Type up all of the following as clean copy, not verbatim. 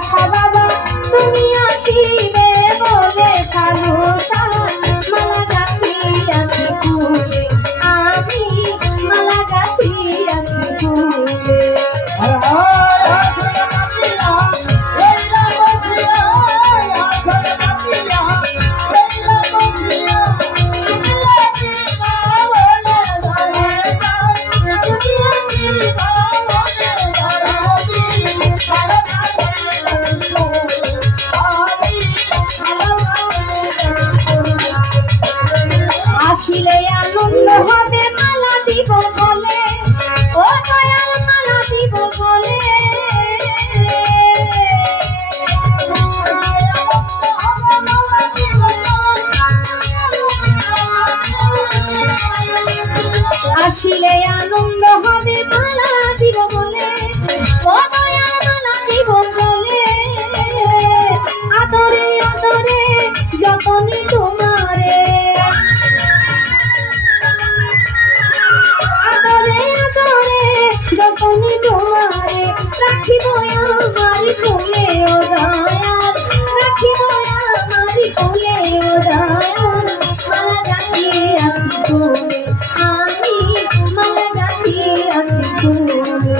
আশা বাবা তুমি আসিবে বলে খালুসা মালা গাঁথিয়াছি ফুলে আমি মালা গাঁথিয়াছি ফুলে আসিলে আনন্দ হবে মালা দিব বলে ও দয়াল মালা দিব বলে আসিলে আনন্দ হবে মালা দিব বলে ও দয়াল মালা দিব বলে আদরে আদরে যতনে তোমারে আদরে আদরে যতনে তোমারে রাখিব আমার কোলে ও দয়াল রাখিব আমার কোলে ও দয়াল মালা গাঁথিয়াছি ফুলে আমি মালা গাঁথিয়াছি ফুলে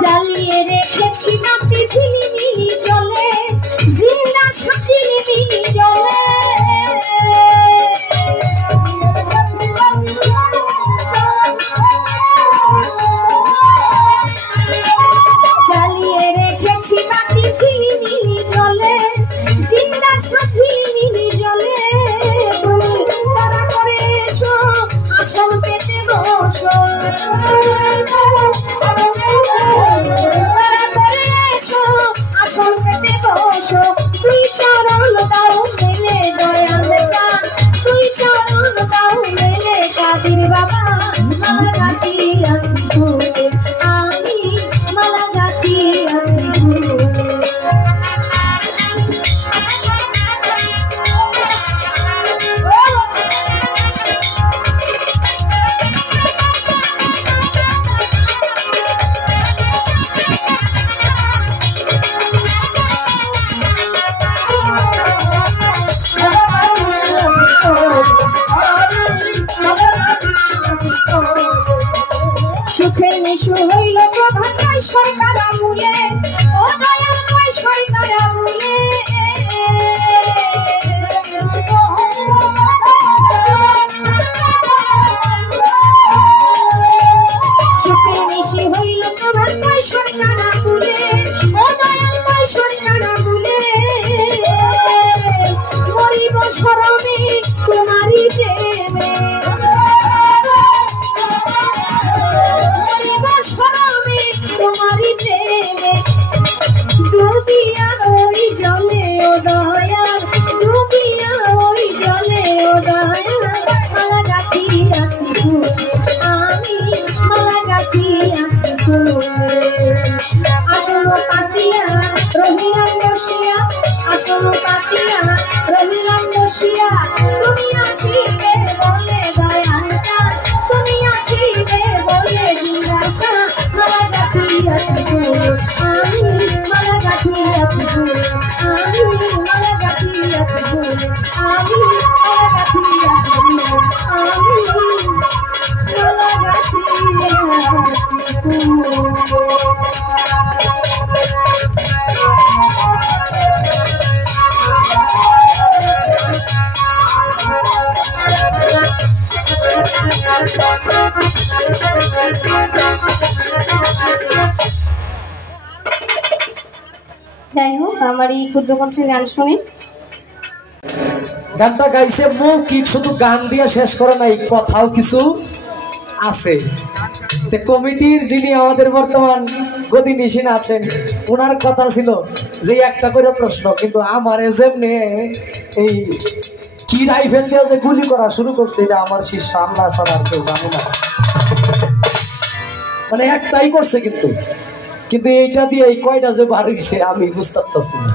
জ্বালিয়ে রেখেছি মাটি ঝিলিমিলি জলে জিন্দা ঝিলিমিলি জলে জ্বালিয়ে রেখেছি মাটি ঝিলিমিলি জলে জিন্দা ঝিলিমিলি জলে তুমি তারা করে এসো আসন পেতে বসো তুই চরণ দাও মেলে দয়াল চান তুই চরণ দাও মেলে কাদির বাবা মালা গাঁথিয়াছি ফুলে আমি মালা গাঁথিয়াছি ফুলে সুখের নিশু হইল প্রভাত সরকার আমূলে ও দয়াল সরকার আমূলে সুখের নিশু হইল প্রভাত সরকার আমূলে ও দয়াল সরকার আমূলে মরিব শরণে তোমারি প্রেমে তোমারি প্রেমে ডুবিয়া ওই জলে ও দয়াল ডুবিয়া ওই জলে ও দয়াল মালা গাঁথিয়াছি ফুলে আমি মালা গাঁথিয়াছি ফুলে আসন পাতিয়া রহিলাম বসিয়া আসন পাতিয়া রহিলাম বসিয়া তুমি আসিবে বলে দয়াল চান তুমি আসিবে বলে জিজ্ঞাসা মালা গাঁথিয়াছি ফুলে আমি মালা গাঁথিয়াছি ফুলে আমি মালা গাঁথিয়াছি ফুলে আমি মালা গাঁথিয়াছি ফুলে আমি মালা গাঁথিয়াছি ফুলে যাই হোক আমার এই ক্ষুদ্র কণ্ঠের গান শুনি গানটা গাইছে মৌখিক শুধু গান দিয়ে শেষ করে নাই কথাও কিছু আছে কমিটির যিনি আমাদের বর্তমান গদি নিশিন আছেন ওনার কথা ছিল যে একটা করে প্রশ্ন কিন্তু আমার যেমনি এই কি রাইফেল দিয়ে যে গুলি করা শুরু করছে এটা আমার শিষ্য আল্লাহ ছাড়া আর কেউ জানে না মানে একটাই করছে, কিন্তু কিন্তু এইটা দিয়ে এই কয়টা যে বাড়িছে আমি বুঝতে পারছি না।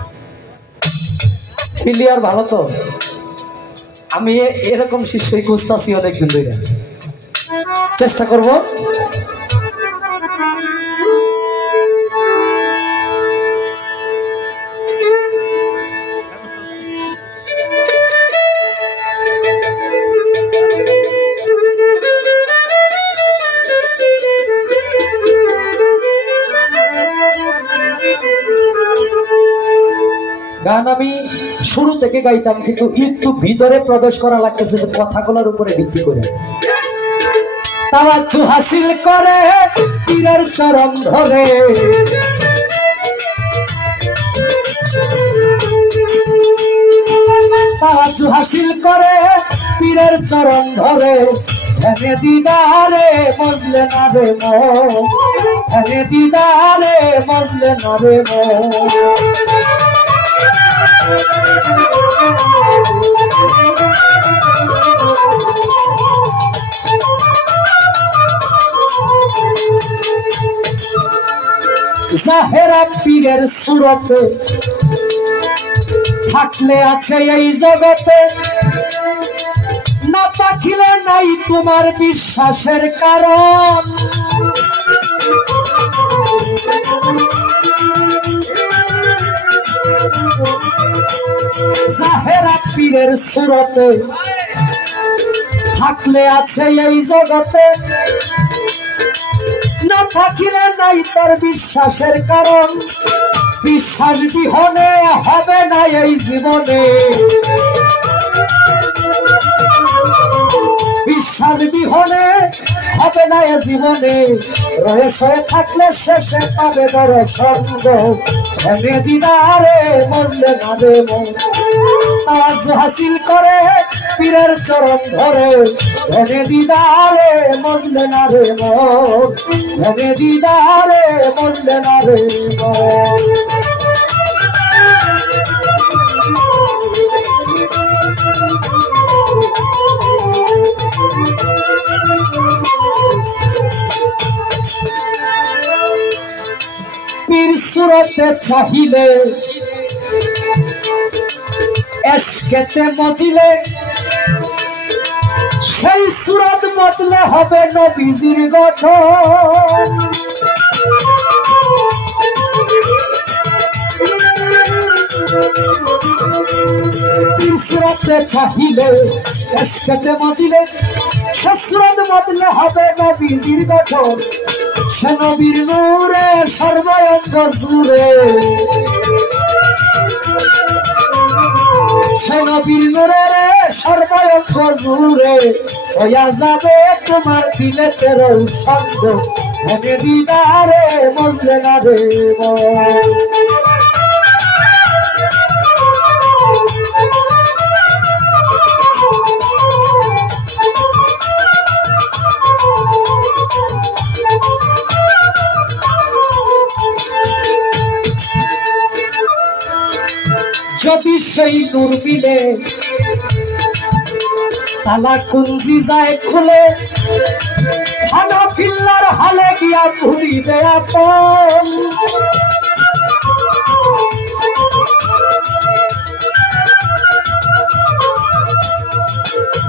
ক্লিয়ার? ভালো তো? আমি এরকম শিষ্যই খুঁজতেছি অনেকদিন ধরে, চেষ্টা করব। গান আমি শুরু থেকে গাইতাম, কিন্তু একটু ভিতরে প্রবেশ করা লাগতেছে কথাগুলোর উপরে ভিত্তি করে। তাওয়াজ্জু হাসিল করে পীরের চরণ ধরে, তাওয়াজ্জু হাসিল করে পীরের চরণ ধরে, ধ্যানে দিদারে মজলে না রে মন, ধ্যানে দিদারে মজলে না রে মন। জাহেরা পীরের সুরতে থাকলে আছে এই জগতে, না থাকিলে নাই তোমার বিশ্বাসের কারণ। জাহেরা পীরের সুরতে থাকলে আছে এই জগতে, না থাকিলে নাই তার বিশ্বাসের কারণ। বিশ্বাস বিহনে হবে না এই জীবনে, বিশ্বাস বিহনে হবে না এ জীবনে। রহস্য থাকলে শেষে পাবে বড় সঙ্গ, ধ্যানে দিদারে মজলে না রে মন। তাওয়াজ্জু হাসিল করে পীরের চরণ ধরে, ধ্যানে দিদারে মজলে না রে মন, ধ্যানে দিদারে মজলে না রে মন। পীর সুরতে চাহিলে এশকেতে মজিলে, সেই সুরত বদলে হবে নবীজির গঠন। পীর সুরতে চাহিলে এশকেতে মজিলে, সে সুরত বদলে হবে নবীজির গঠন। সে নবীর নূরে সর্বাঙ্গ জুড়ে, সে নবীর নূরে সর্বাঙ্গ জুড়ে, হইয়া যাবে তোমার দিলে তেরো সঙ্গ, ধ্যানে দিদারে মজলে না রে মন। যদি সেই নূর মিলে তালা কুঞ্জি যায় খুলে, হানাফিল্লার হালে গিয়া ভুলিবে আপন।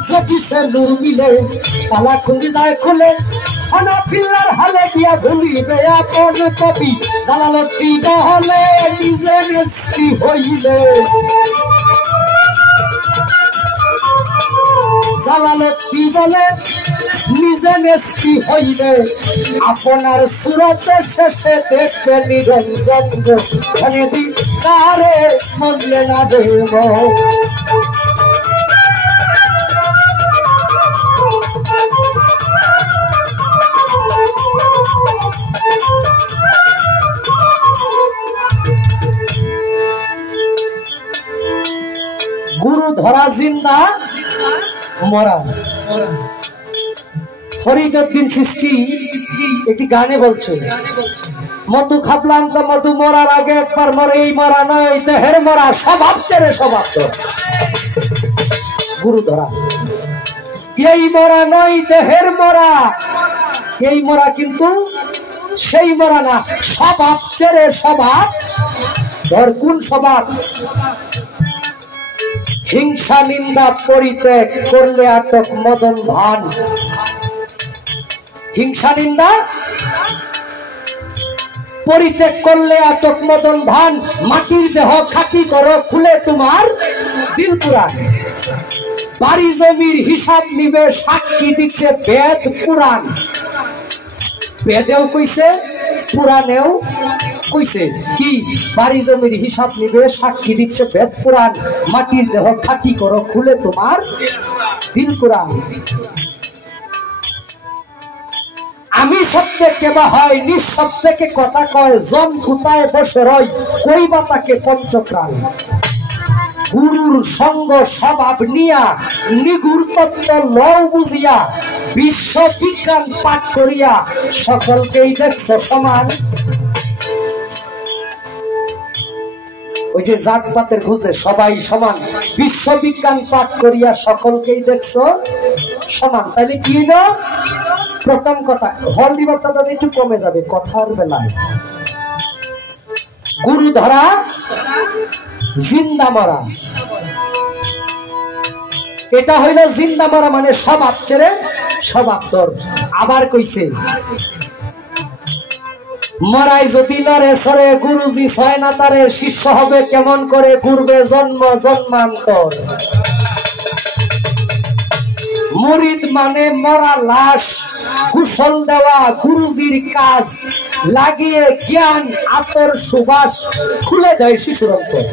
যদি সে নূর মিলে তালা কুঞ্জি যায় খুলে, হানাফিল্লার হালে গিয়া ভুলিবে আপন। কবি জালালউদ্দিন বলে নিজে নেস্তি হইলে, জালালউদ্দিন বলে নিজে নেস্তি হইলে, আপনার সুরতে শেষে দেখবে নিরঞ্জন, ধ্যানে দিদারে মজলে না রে মন। গুরু ধরা জিন্দা মরা। ফরিদউদ্দিন চিশতি একটি গানে বলছে, মধু খাবলাম তো মধু মরার আগে একবার মরে, এই মরা নয় দেহের মরা, স্বভাব চেরে স্বভাব। গুরু ধরা এই মরা নয় দেহের মরা, এই মরা কিন্তু সেই মরা না, স্বভাব ছেড়ে স্বভাব ধর। কোন স্বভাব? হিংসা নিন্দা পরিত্যাগ করলে আটক মদন ভান। হিংসা নিন্দা পরিত্যাগ করলে আটক মদন ভান। মাটির দেহ খাঁটি করো, খুলে তোমার দিল পুরাণ। বাড়ি জমির হিসাব নিবে, সাক্ষী দিচ্ছে বেদ পুরাণ। বেদেও কইছে, পুরাণেও কইছে কি? বাড়ি জমির হিসাব নিবে, সাক্ষী দিচ্ছে বেদ পুরাণ। মাটির দেহ খাঁটি করো, খুলে তোমার দিল পুরাণ। আমি সত্যে কেবা হয়, নিঃশব্দকে কথা কয়। জন কুতায় বসে রয়, কইবা তাকে পঞ্চপ্রাণ। গুরুর সঙ্গ স্বভাব নিয়া, নিগুর তত্ত্ব লও বুঝিয়া, বিশ্ব বিজ্ঞান পাঠ করিয়া, সকলকেই দেখছ সমান। ওই যে জাতপাতের খুঁজে সবাই সমান, বিশ্ববিজ্ঞান পাঠ করিয়া সকলকেই দেখছ সমান। তাহলে কি হলো? প্রথম কথা, হল দিবারটা তাদের একটু কমে যাবে কথার বেলায়। গুরু ধরা, জিন্দা মরা। এটা হইল জিন্দা মরা, মানে স্বভাব ছেড়ে স্বভাব তোর। আবার কইছে মরাই যদি লড়ে সরে, গুরুজি ছয় না তারে, শিষ্য হবে কেমন করে, ঘুরবে জন্ম জন্মান্তর। মুরিদ মানে মরা লাশ, কুশল দেওয়া গুরুজির কাজ। লাগিয়ে জ্ঞান আতর সুবাস, খুলে দেয় শিশুর অন্তর।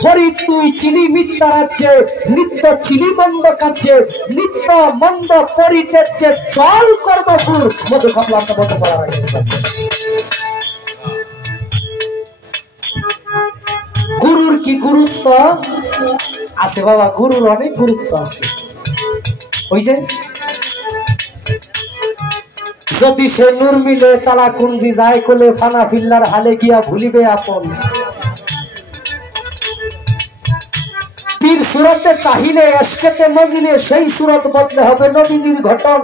ফরিদ তুই চিনি মিথ্যা রাজ্যে, নিত্য চিনি মন্দ কার্যে, নিত্য মন্দ পরিত্যাজ্যে, চল কর্মপুর। মধু খাপলা মতো করা হয়। গুরুর কি গুরুত্ব আছে বাবা? গুরুর অনেক গুরুত্ব আছে। ওই যে যদি সে নূর মিলে, তালা কুঞ্জি যায় কোলে, ফানা ফিল্লার হালে গিয়া ভুলিবে আপন। পীর সুরতে চাহিলে, এসকেতে মজিলে, সেই সুরত বদলে হবে নবীজির ঘটন।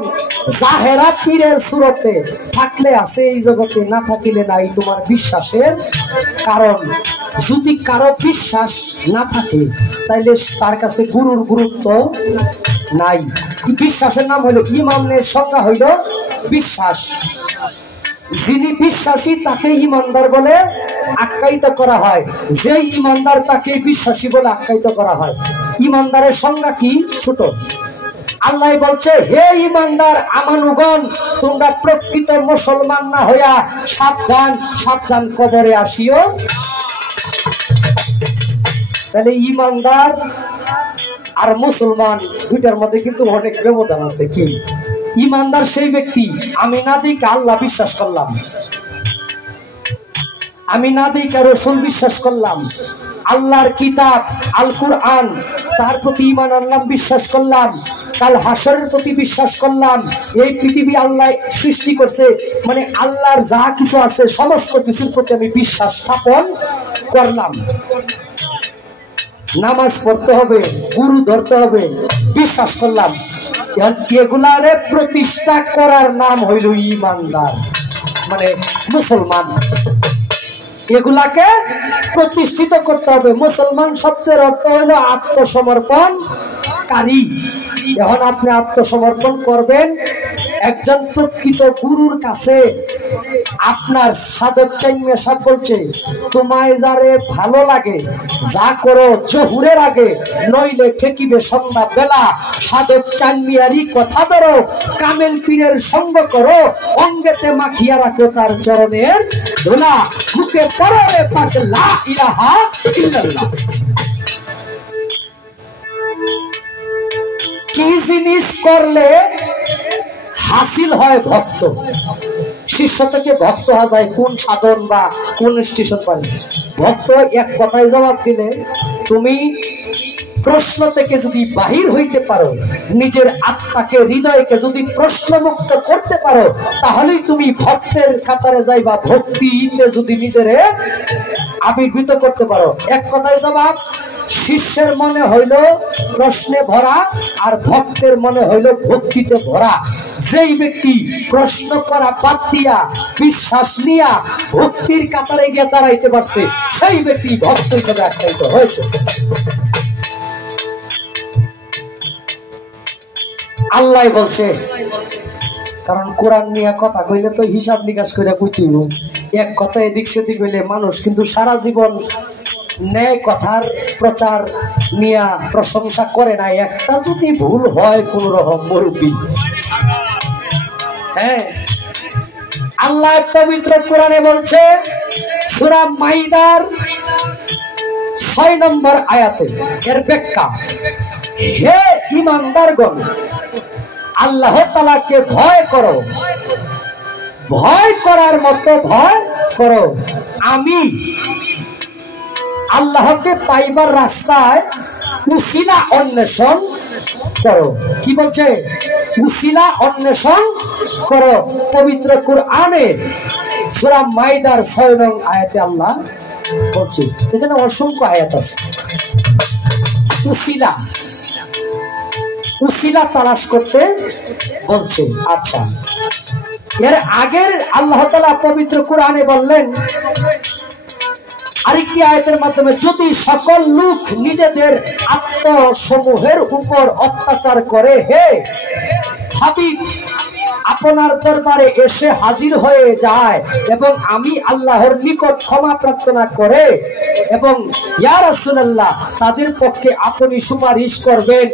জাহেরা পীরের সুরতে থাকলে আছে এই জগতে, না থাকিলে নাই তোমার বিশ্বাসের কারণ। যদি কারো বিশ্বাস না থাকে, তাইলে তার কাছে গুরুর গুরুত্ব নাই। বিশ্বাসের নাম হইল ইমানের সংজ্ঞা হইল বিশ্বাস। যিনি বিশ্বাসী তাকে ইমানদার বলে আখ্যায়িত করা হয়, যে ইমানদার তাকে বিশ্বাসী বলে আখ্যায়িত করা হয়। ইমানদারের সংজ্ঞা কি? ছোট। আল্লাহ বলছে, হে ইমানদার আমানুগণ, তোমরা প্রকৃত মুসলমান না হইয়া সাবধান সাবধান কবরে আসিও। তাহলে ইমানদার আর মুসলমান দুইটার মধ্যে কিন্তু অনেক ব্যবধান আছে। কি? ইমানদার সেই ব্যক্তি, আমি না দিকে আল্লাহ বিশ্বাস করলাম, আমি না দিকে রসুল বিশ্বাস করলাম, আল্লাহর কিতাব আল কুরআন তার প্রতি ঈমান আনলাম, বিশ্বাস করলাম, কাল হাসরের প্রতি বিশ্বাস করলাম, এই পৃথিবী আল্লাহ সৃষ্টি করছে, মানে আল্লাহর যা কিছু আছে সমস্ত কিছুর প্রতি আমি বিশ্বাস স্থাপন করলাম। নামাজ পড়তে হবে, গুরু ধরতে হবে, বিশ্বাস করলাম। এগুলারে প্রতিষ্ঠা করার নাম হইল ইমানদার, মানে মুসলমান। এগুলাকে প্রতিষ্ঠিত করতে হবে। মুসলমান শব্দের অর্থ হইল আত্মসমর্পণকারী। এখন আপনি আত্মসমর্পণ করবেন একজন প্রকৃত গুরুর কাছে। আপনার সাধক চাইমিয়া সাহেব বলছে, তোমায় যারে ভালো লাগে যা করো জহুরের আগে, নইলে ঠেকিবে সন্ধ্যা বেলা। সাধক চাইমিয়ারই কথা ধরো, কামেল পীরের সঙ্গ করো, অঙ্গেতে মাখিয়া রাখো তার চরণের ধুলা। মুখে পড়ে পাক লা ইলাহা ইল্লাল্লাহ। কি জিনিস করলে হাসিল হয় ভক্ত? শিষ্য থেকে ভক্ত হওয়া যায় কোন সাধন বা কোন স্টেশন পারে? ভক্ত এক কথায় জবাব দিলে, তুমি প্রশ্ন থেকে যদি বাহির হইতে পারো, নিজের আত্মাকে হৃদয়কে যদি প্রশ্নমুক্ত করতে পারো, তাহলেই তুমি ভক্তের কাতারে যাইবা। ভক্তিতে যদি নিজেরে আবির্ভূত করতে পারো। এক কথায় জবাব, শিষ্যের মনে হইল প্রশ্নে ভরা আর ভক্তের মনে হইল ভক্তিতে ভরা। যেই ব্যক্তি প্রশ্ন করা বাদ দিয়া বিশ্বাস নিয়া ভক্তির কাতারে গিয়ে দাঁড়াইতে পারছে, সেই ব্যক্তি ভক্ত হিসেবে আখ্যায়িত হয়েছে। আল্লাহ বলছে, কারণ কোরআন নিয়ে কথা কইলে তো হিসাব নিকাশ করে বুঝিব। এক কথা এদিক সেদিক হইলে মানুষ কিন্তু সারা জীবন ন্যায় কথার প্রচার নিয়া প্রশংসা করে না। একটা যদি ভুল হয় কোন রকম মুরব্বী, হ্যাঁ, আল্লাহ পবিত্র কোরআনে বলছে সূরা মাইদার 6 নম্বর আয়াতে, এর ব্যাখ্যা, হে ঈমানদারগণ, আল্লাহ তাআলাকে ভয় করো, ভয় করার মতো ভয় করো। আমি আল্লাহকে পাইবার রাস্তায় উসিলা অন্বেষণ করো। কি বলছে? উসিলা অন্বেষণ করো। পবিত্র কোরআনে সূরা মাইদার 6 নং আয়াতে আল্লাহ বলছে, এখানে অসংখ্য আয়াত আছে। উসিলা উসিলা তালাশ করতে বলছে। আচ্ছা, এর আগের আল্লাহ তাআলা পবিত্র কোরআনে বললেন আরেকটি আয়াতের মাধ্যমে, যদি সকল লোক নিজেদের আত্মসমূহের উপর অত্যাচার করে, হে হাবিব, আপনার দরবারে এসে হাজির হয়ে যায় এবং আমি আল্লাহর নিকট ক্ষমা প্রার্থনা করে এবং ইয়া রাসূলুল্লাহ তাদের পক্ষে আপনি সুপারিশ করবেন।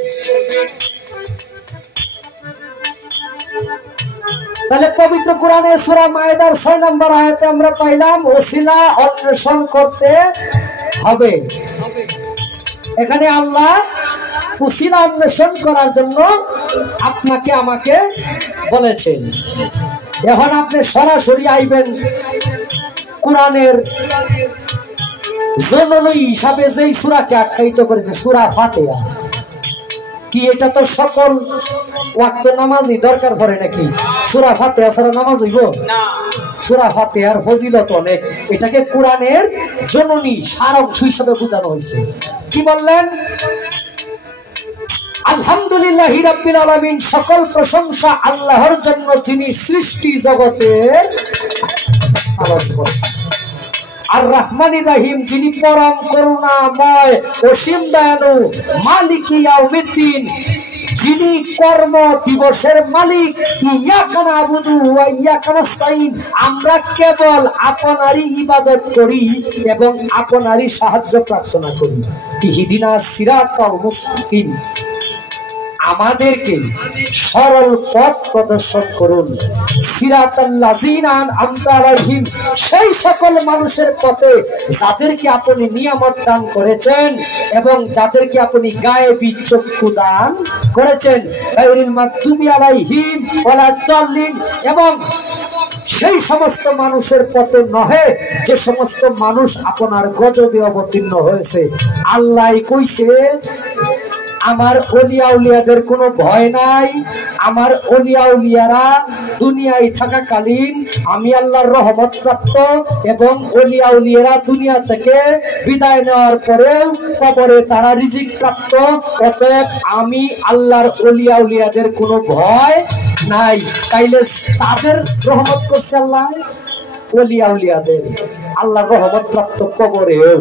তাহলে পবিত্র কোরআনে সূরা মাইদার 6 নম্বর আয়াতে আমরা পাইলাম ওসিলা অন্বেষণ করতে হবে। এখানে আল্লাহ ওসিলা অন্বেষণ করার জন্য আপনাকে আমাকে বলেছেন। এখন আপনি সরাসরি আইবেন কোরআনের জননী হিসাবে যেই সূরাকে আখ্যায়িত করেছে, সূরা ফাতিহা। কি এটা তো সকল ওয়াক্ত নামাজই দরকার পড়ে নাকি? সূরা ফাতিহা ছাড়া নামাজ হইব না? সূরা ফাতিহার ফজিলত অনেক। এটাকে কোরআনের জননী সারাংশ হিসেবে বোঝানো হয়েছে। কি বললেন? আলহামদুলিল্লাহি রাব্বিল আলামিন, সকল প্রশংসা আল্লাহর জন্য, যিনি সৃষ্টি জগতের পালন করেন। আর রহমানির রহিম, যিনি পরম করুণাময়, অসীম দয়ালু। মালিকি ইয়াউমিদ্দিন, যিনি কর্ম দিবসের মালিক। ইয়াকা নাবুদু ওয়া ইয়াকা নাস্তাইন, আমরা কেবল আপনারই ইবাদত করি এবং আপনারই সাহায্য প্রার্থনা করি। ইহদিনাস সিরাতাল মুস্তাকিম, আমাদেরকে সরল পথ প্রদর্শন করুন। সিরাতাল্লাযিনা আন'আমতা আলাইহিম, সেই সকল মানুষের পথে যাদেরকে আপনি নিয়ামত দান করেছেন এবং যাদেরকে আপনি গায়েবী চক্ষু দান করেছেন। গায়রিল মাগদুবি আলাইহিম ওয়ালাদ-দাল্লিন, এবং সেই সমস্ত মানুষের পথে নহে যে সমস্ত মানুষ আপনার গজবে অবতীর্ণ হয়েছে। আল্লাহ কইছে, আমার ওলিয়া উলিয়াদের কোনো ভয় নাই। আমার ওলিয়া উলিয়ারা দুনিয়ায় থাকাকালীন আমি আল্লাহর রহমত প্রাপ্ত, এবং ওলিয়া উলিয়ারা দুনিয়া থেকে বিদায় নেওয়ার পরেও কবরে তারা রিজিক প্রাপ্ত। অতএব আমি আল্লাহর ওলিয়া উলিয়াদের কোনো ভয় নাই। তাইলে তাদের রহমত করছে আল্লাহ, ওলিয়া উলিয়াদের আল্লাহর রহমত প্রাপ্ত কবরেও।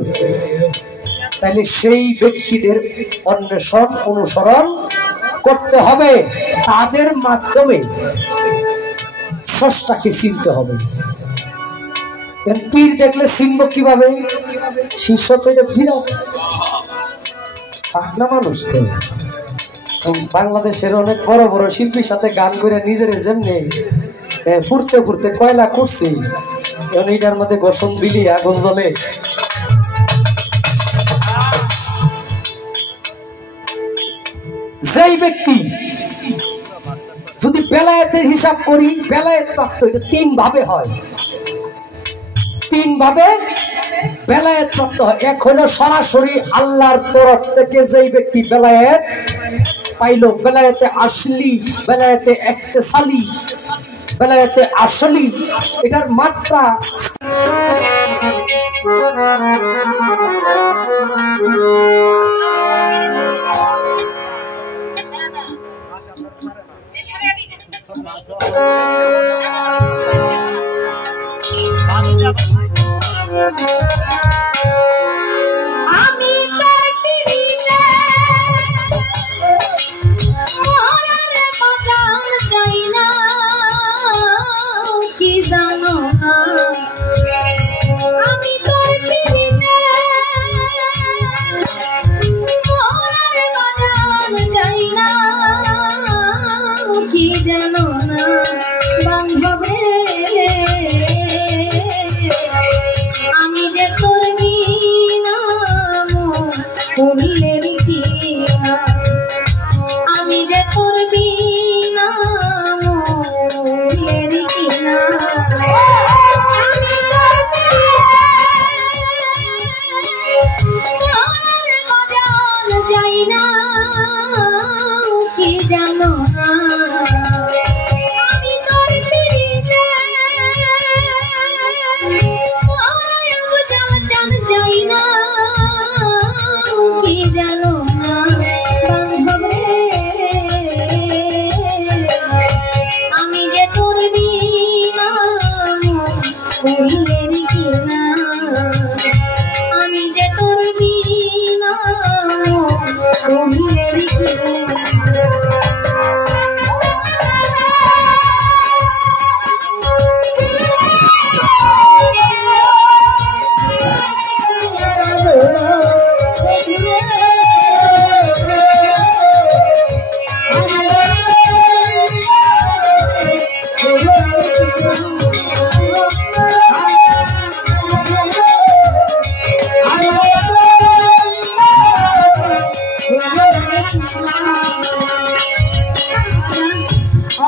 তাইলে সেই ব্যক্তিদের অন্বেষণ অনুসরণ করতে হবে, তাদের মাধ্যমে স্রষ্টাকে চিনতে হবে। পীর দেখলে চিনব কিভাবে? শিষ্য তো এটা বিরাট পাকনা মানুষ। তো বাংলাদেশের অনেক বড় বড় শিল্পীর সাথে গান করে নিজের যেমনি ফুরতে ফুরতে কয়লা করছি, এখন এইটার মধ্যে গোসল দিলি আগুন জ্বলে। যেই ব্যক্তি যদি বেলায়েতের হিসাব করি, বেলায়েত প্রাপ্ত এটা 3 ভাবে হয়। 3 ভাবে বেলায়েত প্রাপ্ত হয়। এখনো সরাসরি আল্লাহর তরফ থেকে যেই ব্যক্তি বেলায়েত পাইল, বেলায়েতে আসলি, বেলায়েতে ইক্তেসালি, বেলায়েতে আসলি, এটার মাত্রা আমি তার পিড়িতে মরার বাজান চাই না, কি জানো না আমি তোর পিড়িতে মরার বাজান চাই না, কি জানো না বান্ধব রে, আমি যে তোর বিনা মনের কিনা, আমি যে তোর বিনা মনের কিনা, আমি তোর মনের বাজান যাই না, কি জানো না আমি তোর পিড়িতে চান যাই না, কি জানো না বান্ধব রে, আমি যে তোর বিনা মনের কিনা, আমি যে তোর বিনা মনের কিনা।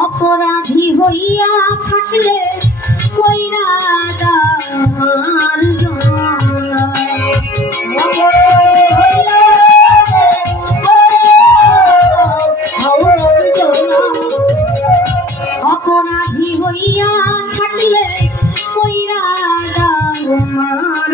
অপরাধী হইয়া থাকলে কইরা দার অপরাধী হইয়া থাকলে কইরা দার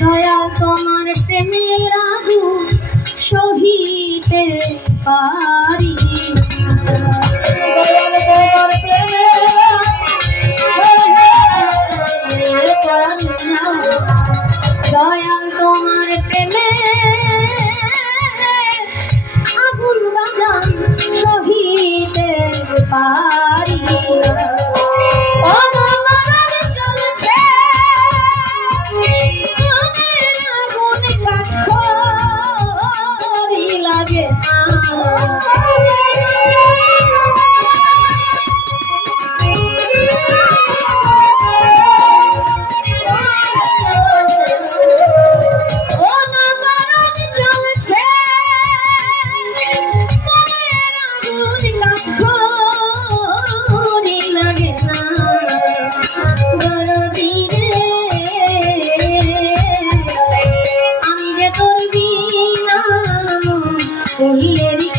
দয়াল তোমার প্রেমের আগুন সহিতে পারি দয়াল তোমার প্রেমে আগুন বাজান সহিতে পারি লাগে না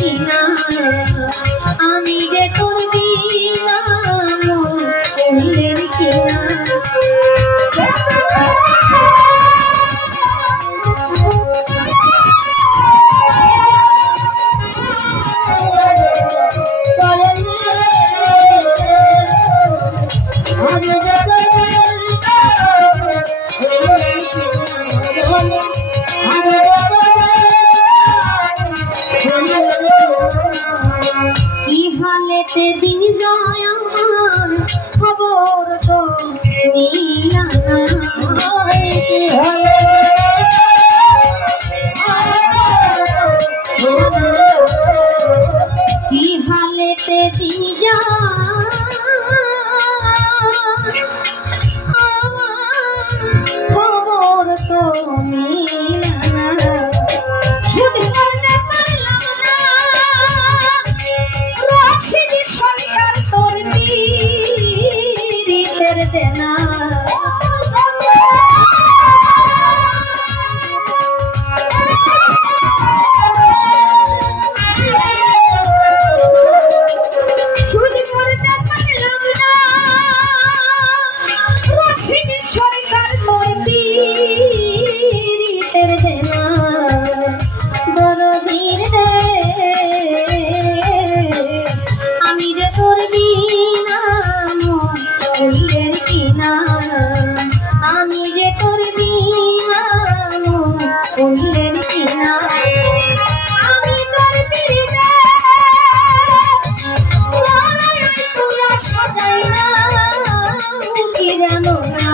কিনা আমি যে তোর বিনা ফুলের কিনা কি হালেতে দিন যায় আমার খবর তো নিলা না কি হালেতে দিন যায় আমার খবর তো নিলা না শুধু করতে পারলাম না রাশিদি সরকার তোর পীরিতের দেনা শুধু করতে পারলাম না রাশিদি সরকার তোর পীরিতের দেনা দরদির রে আমি যে তোর বিনা ফুলের কিনা আমি যে তোর বিনা ফুলের কিনা আমি তোর বিনা তোরা সাজাই না কি জানো না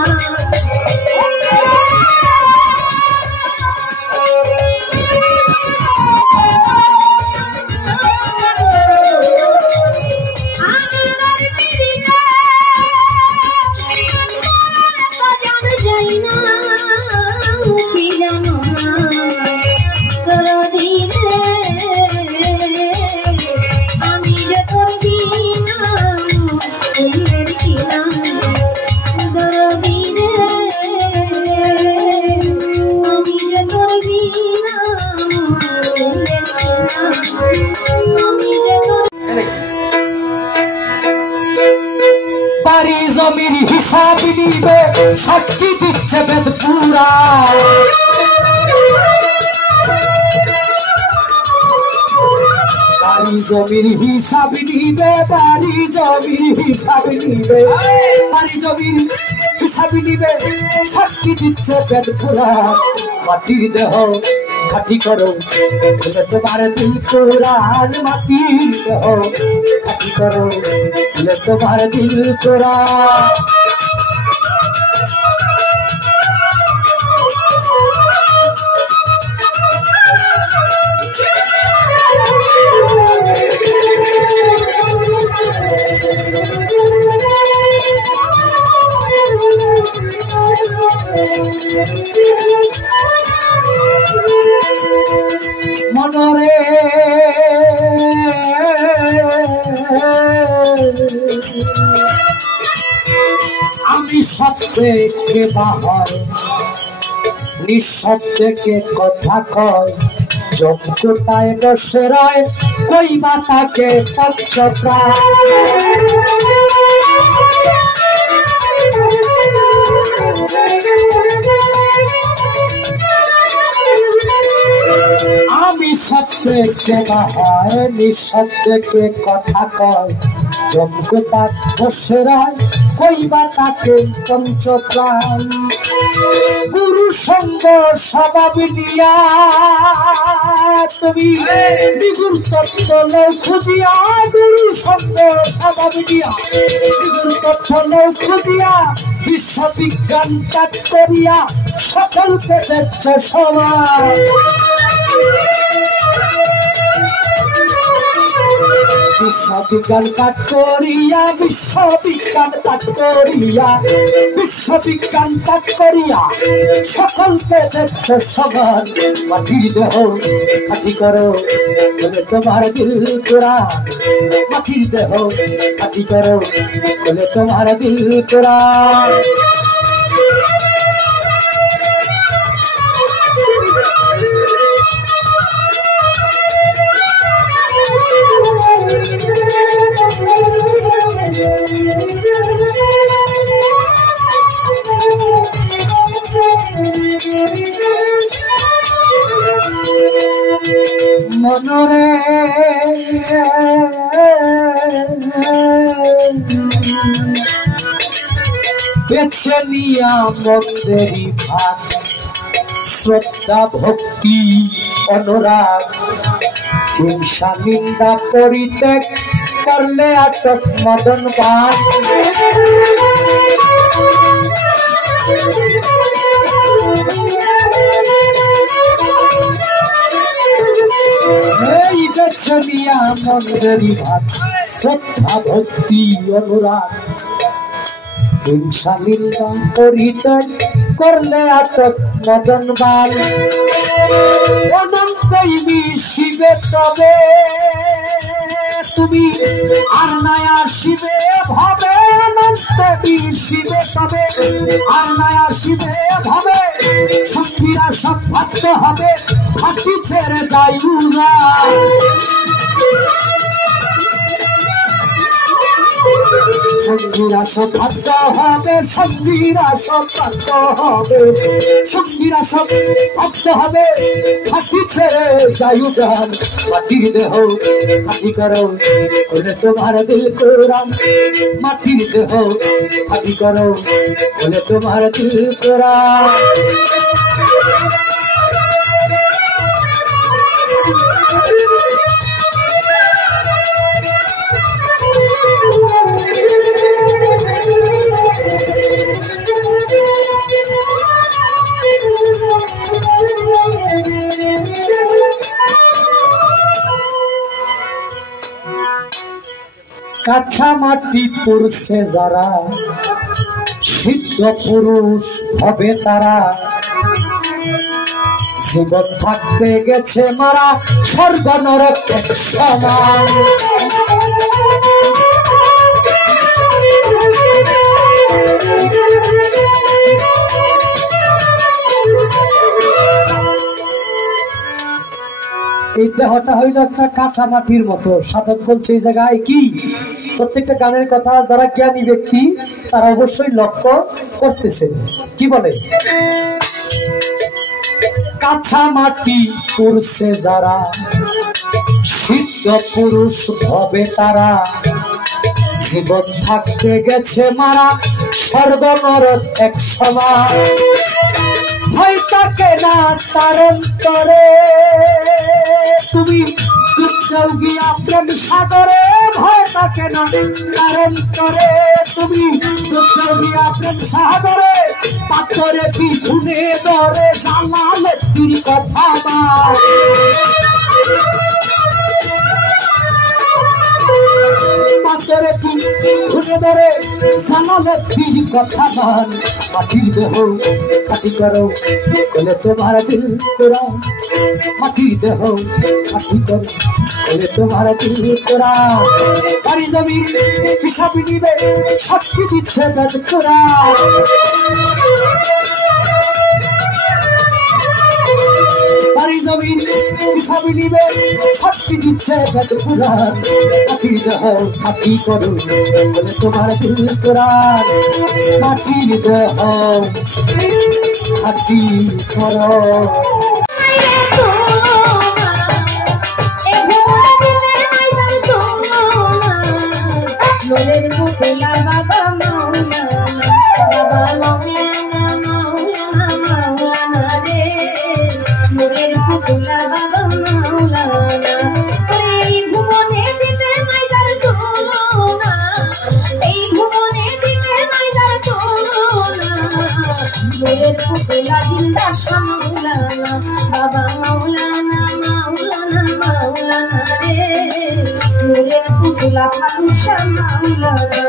বাড়ি জমির হিসাব নিবে সাক্ষী দিচ্ছে বেদ পুরা বাড়ি জমির হিসাব নিবে বাড়ি জমির হিসাব নিবে বাড়ি জমির হিসাব নিবে সাক্ষী দিচ্ছে বেদ পুরা মাটির দেহ খাটি করো তোমার দিল কোরআন মাটির দেহ খাটি করো তোমার দিল কোরআন মনরে আমি শব্দে কে বাহায় নিঃশব্দে কে কথা কয় যোগ্যতায় বসে রয় কইবা তাকে পঞ্চপ্রাণ আমি সত্যে কে বাহায় নিঃশব্দে কে কথা কয় যোগ্যতা বসে রয় কইবা তাকে পঞ্চপ্রাণ গুরু সঙ্গ স্বভাব দিয়া তুমি বিগুর তত্ত্ব লও খুঁজিয়া গুরু সঙ্গ স্বভাব দিয়া বিগুর তত্ত্ব লও খুঁজিয়া বিশ্ববিজ্ঞান ত্যাগ করিয়া সকলকে দেখছ সমান বিশ্ববিজ্ঞান ত্যাগ করিয়া বিশ্ববিজ্ঞান ত্যাগ করিয়া বিশ্ববিজ্ঞান ত্যাগ করিয়া সকলকে দেখছ সমান মাটির দেহ খাটি করো বলে তোমার দিল কোরআন মাটির দেহ খাটি করো বলে তোমার দিল কোরআন করে বেছে নিয়া মন্দেরি ভাগ শ্রদ্ধা ভক্তি অনুরাগ হিংসা নিন্দা পরিত্যাগ করলে আটক মদন পান এই বেছে নিয়া মন্দেরি ভাগ শ্রদ্ধা ভক্তি অনুরাগ হিংসা নিন্দা পরিত্যাগ করলে আটক মদন বাল অনন্তই মিশিবে তবে তুমি আর নাই আসিবে ভাবে অনন্ত মিশিবে তবে আর নাই আসিবে ভাবে সঙ্গীরা সব ভাবতে হবে খাটি ছেড়ে যাই উড়া সঙ্গীরা সব ভাবতে হবে সঙ্গীরা সব ভাবতে হবে সঙ্গীরা সব ভাবতে হবে খাটি ছেড়ে যায়ু গান মাটির দেহ খাটি করো বলে তোমার দিল কোরআন মাটির দেহ খাটি করো বলে তোমার দিল কোরআন কাঁচা মাটি পড়ছে যারা সিদ্ধ পুরুষ হবে তারা জীবন থাকতে গেছে মারা স্বর্গ নরক এক সমান এই দেহটা হইল একটা কাঁচা মাটির মতো। সাধক বলছে এই জায়গায় কি প্রত্যেকটা গানের কথা যারা জ্ঞানী ব্যক্তি তারা অবশ্যই লক্ষ্য করতেছে। কি বলে, কাঁচা মাটি পড়ছে যারা সিদ্ধ পুরুষ হবে তারা জীবন থাকতে গেছে মারা স্বর্গ নরক এক সমান ভয় থাকে না তার অন্তরে তুমি ডুবতেও গিয়া প্রেম সাগরে ভয় থাকে না তার অন্তরে তুমি ডুবতেও গিয়া প্রেম সাগরে পাথরে কি ধুনে ধরে জানালে তুই কথা না পাথরে কি ধুনে ধরে জানালে তুই কথা মান মাটির দেহ খাটি করো বলে তোমার দিল কোরআন মাটির দেহ খাটি করো বলে তোমার দিল কোরআন পারি জমির হিসাব নিবে শক্তি দিচ্ছে বেদ কোরআন পারি জমির হিসাব নিবে শক্তি দিচ্ছে বেদ কোরআন মাটির দেহ খাটি করো বলে তোমার দিল কোরআন মাটির দেহ খাটি করো নলের পুতলা বাবা মাওলানা বাবা মাওলানা মাওলানা মাওলানা রে নলের পুতলা বাবা মাওলানা এই ভুবনে দিতে মাইদার তুলনা এই ভুবনে দিতে মাইদার তুলনা নলের পুতলা জিন্দা মাওলানা বাবা মাওলানা মাওলানা মাওলানা রে নলের পুতলা ফালুসা মাওলানা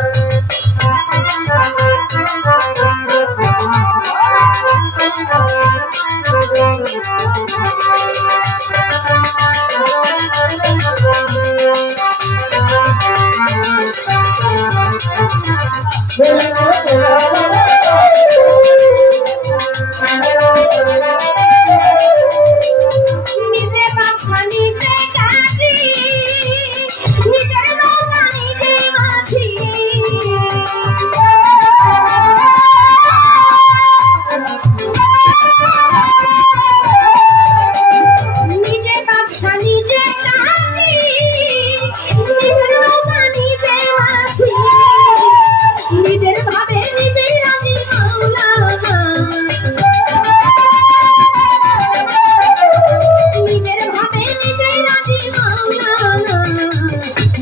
নিজে বাদশা নিজে কাজী নিজের নৌকা নিজে মাঝি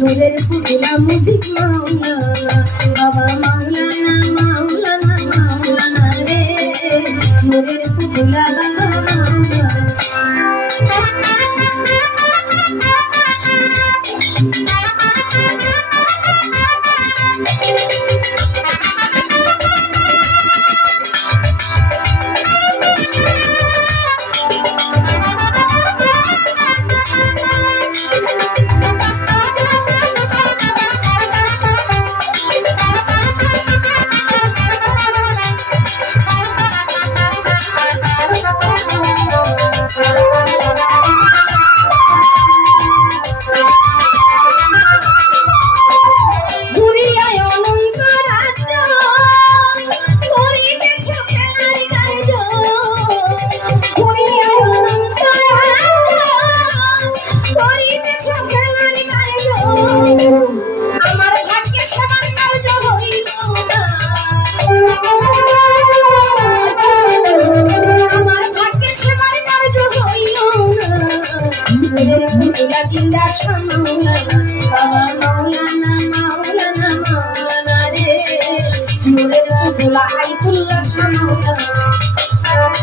নূরের পুতুলা মুজিব মাওলানা বাবা মাওলানা মাওলানা মাওলানা রে নূরের পুতুলা বাবা মাওলানা জিন্দা মাওলানা বাবা মাওলানা মাওলানা মাওলানা রে নূরের পুতুলা আইতুল্লাহ মাওলানা বাবা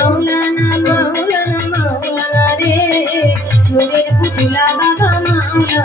মাওলানা মাওলানা মাওলানা রে নূরের পুতুলা বাবা মাওলানা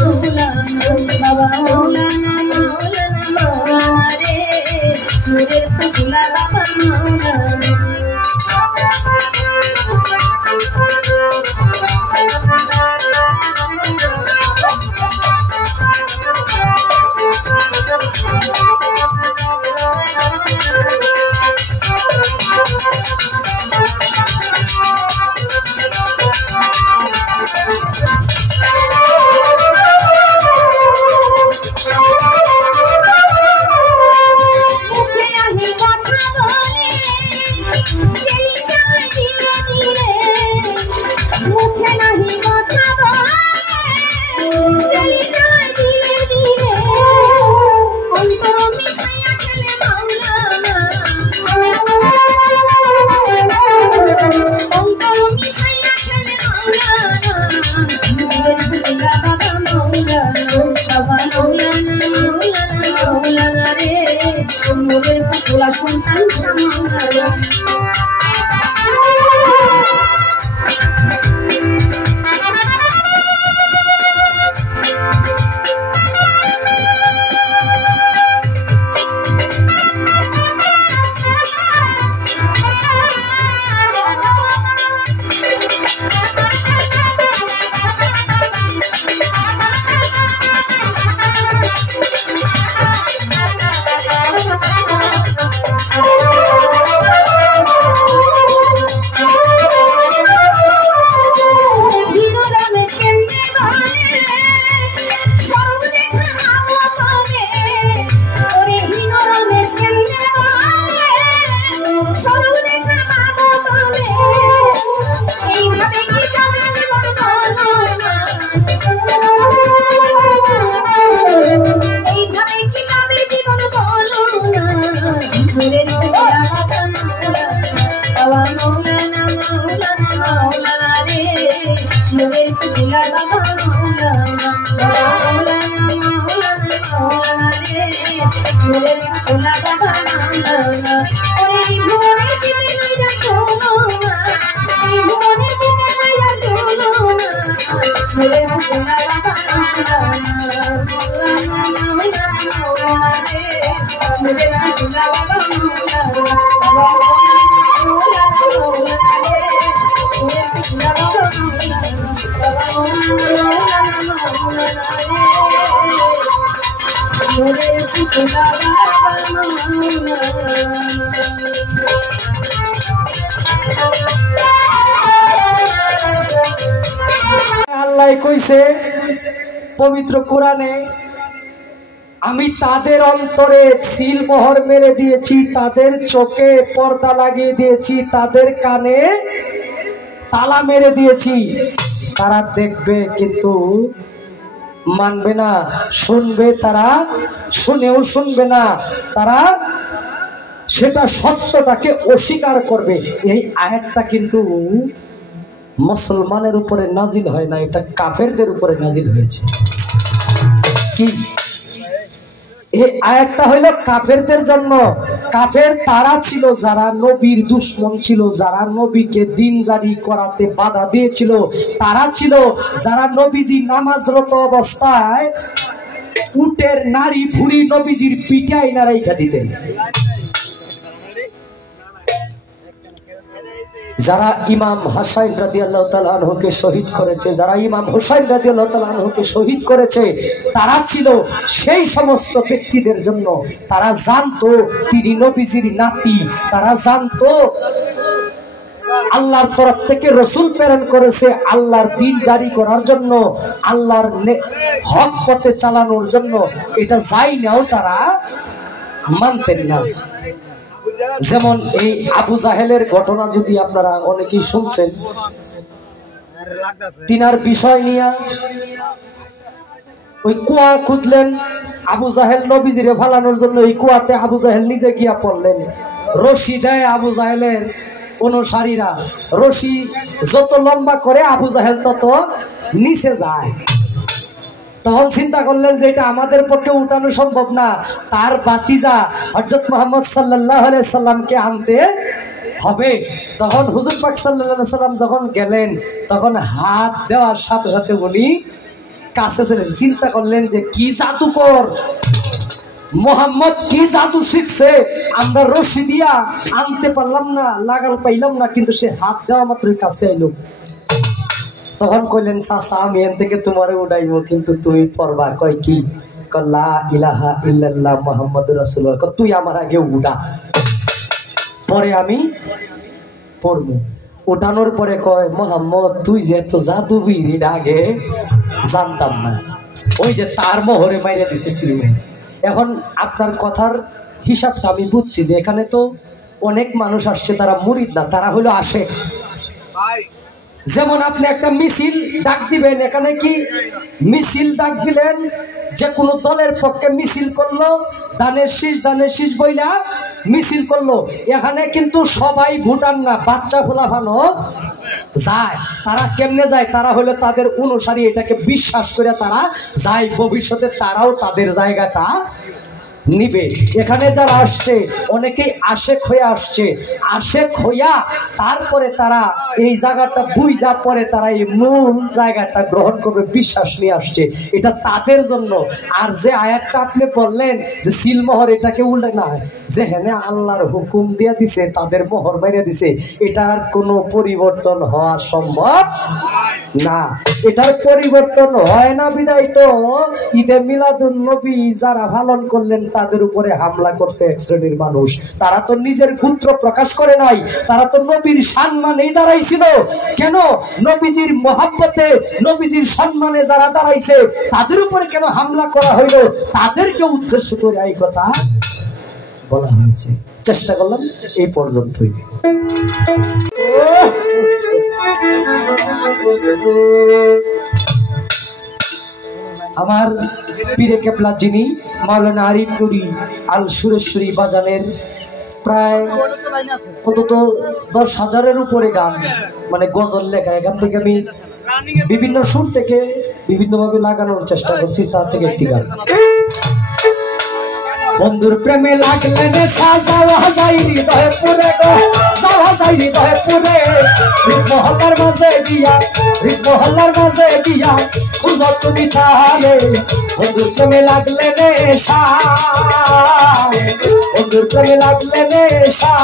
বাবা মাওলানা মাওলানা মাওলানা রে নূরের পুতুলা বাবা মাওলানা নূরের পুতুলা সন্তান মাওলানা নূরের পুতুলা বাবা মাওলানা মাওলানা মাওলানা মাওলানা রে নূরের পুতুলা বাবা মাওলানা ওরে ভুবনের দিকে নাইরা চলো না ভুবনের দিকে নাইরা চলো না নূরের পুতুলা বাবা মাওলানা মাওলানা মাওলানা মাওলানা রে নূরের পুতুলা বাবা মাওলানা মাওলানা মাওলানা রে নূরের পুতুলা বাবা আল্লাহ কইছে পবিত্র কোরআনে, আমি তাদের অন্তরে সিল মোহর মেরে দিয়েছি, তাদের চোখে পর্দা লাগিয়ে দিয়েছি, তাদের কানে তালা মেরে দিয়েছি। তারা দেখবে কিন্তু মানবে না, শুনবে তারা শুনেও শুনবে না, তারা সেটা সত্যটাকে অস্বীকার করবে। এই আয়াতটা কিন্তু মুসলমানের উপরে নাজিল হয় না, এটা কাফেরদের উপরে নাজিল হয়েছে। কি এই আয়াতটা হইলো কাফেরদের জন্য। কাফের তারা ছিল যারা নবীর দুশমন ছিল, যারা নবীকে দিন জারি করাতে বাধা দিয়েছিল, তারা ছিল যারা নবীজি নামাজরত অবস্থায় উটের নারী ভুরি নবীজির পিঠে আইনা রাইখা দিতেন। যারা ইমাম হাসান রাদিয়াল্লাহু তাআলা আনহুকে শহীদ করেছে, যারা ইমাম হুসাইন রাদিয়াল্লাহু তাআলা আনহুকে শহীদ করেছে, তারা ছিল সেই সমস্ত ব্যক্তিদের জন্য। তারা জানতো তিনি নবীজির নাতি, তারা জানতো আল্লাহর তরফ থেকে রসুল প্রেরণ করেছে আল্লাহর দিন জারি করার জন্য, আল্লাহর হক পথে চালানোর জন্য। এটা যাই নাও তারা মানতেন না। যেমন এই আবু জাহেলের ঘটনা যদি আপনারা অনেকেই শুনছেন, তিনার বিষয় নিয়ে ওই কুয়া খুঁজলেন আবু জাহেল নবীজিরে ফালানোর জন্য। এই কুয়াতে আবু জাহেল নিজে গিয়া পড়লেন। রশি দেয় আবু জাহেলের অনুসারীরা, রশি যত লম্বা করে আবু জাহেল তত নিচে যায়। তখন চিন্তা করলেন যে এটা আমাদের পক্ষে উঠানো সম্ভব না, তার বাতিজা হযরত মুহাম্মদ সাল্লাল্লাহু আলাইহি সাল্লামকে আনতে হবে। তখন হুজুর পাক সাল্লাল্লাহু আলাইহি সাল্লাম যখন গেলেন, তখন হাত দেওয়ার সাথে সাথে উনি কাছে ছিলেন। চিন্তা করলেন যে কি জাদুকর মুহাম্মদ, কি জাদু শিখছে, আমরা রশি দিয়া আনতে পারলাম না, লাগাল পাইলাম না, কিন্তু সে হাত দেওয়া মাত্রই কাছে আইলো। তখন কইলেন চাচা আমি এর থেকে তোমারে উড়াইব, কিন্তু তুমি পড়বা। কয় কি? লা ইলাহা ইল্লাল্লাহ মুহাম্মাদুর রাসূলুল্লাহ। তুই আমার আগে উড়া, পরে আমি পড়বো। উঠানোর পরে কয় মুহাম্মদ তুই যে এত জাদুবীর এর আগে জানতাম না। ওই যে তার মোহরে মাইরে দিছিল। এখন আপনার কথার হিসাবটা আমি বুঝছি যে এখানে তো অনেক মানুষ আসছে, তারা মুরিদ না, তারা হলো আশেক। যেমন আপনি একটা মিছিল ডাক দিবেন, এখানে কি মিছিল ডাক দিলেন, যে কোনো দলের পক্ষে মিছিল করলো, দানের শীষ বইলা মিছিল করলো। এখানে কিন্তু সবাই ভুটান না, বাচ্চা ফুলাফানো যায়। তারা কেমনে যায়? তারা হলো তাদের অনুসারী, এটাকে বিশ্বাস করে তারা যায়, ভবিষ্যতে তারাও তাদের জায়গাটা নিবে। এখানে যারা আসছে অনেকেই আশেক হয়ে আসছে, আশেক হইয়া তারপরে তারা এই জায়গাটা বুঝা পরে তারা এই মূল জায়গাটা গ্রহণ করবে, বিশ্বাস নিয়ে আসছে। এটা তাদের জন্য। আর যে আয়াতটা আপনি বললেন যে সিলমোহর, এটাকে উল্টে না, যে হেনে আল্লাহর হুকুম দিয়ে দিছে তাদের মোহর মেরে দিছে, এটার কোনো পরিবর্তন হওয়া সম্ভব না। এটার পরিবর্তন হয় না বিদায় তো ঈদে মিলাদুন নবী যারা পালন করলেন তাদের উপরে হামলা করছে এক শ্রেণীর মানুষ। তারা তো নিজের গোত্র প্রকাশ করে নাই, তারা তো নবীর সম্মানেই দাঁড়াইছিল। কেন? নবীজির মহাব্বতে, নবীজির সম্মানে যারা দাঁড়াইছে তাদের উপরে কেন হামলা করা হইল? তাদেরকে উদ্দেশ্য করে এই কথা বলা হয়েছে। চেষ্টা করলাম এই পর্যন্তই। আমার পীরে কেবলা যিনি মাওলানা আরিফ নুরি আল সুরেশ্বরী বাজানের প্রায় কত তো 10,000-এর উপরে গান, মানে গজল লেখা। এখান থেকে আমি বিভিন্ন সুর থেকে বিভিন্নভাবে লাগানোর চেষ্টা করছি, তার থেকে একটি গান। বন্ধুর প্রেমে লাগলে নেশা যাওয়া যায় হৃদয়ে পুরে গো, যাওয়া যায় হৃদয়ে পুরে। মহল্লার মাঝে গিয়া, মহল্লার মাঝে গিয়া খুঁজো তুমি তাহলে। বন্ধুর প্রেমে লাগলে নেশা, বন্ধুর প্রেমে লাগলে নেশা।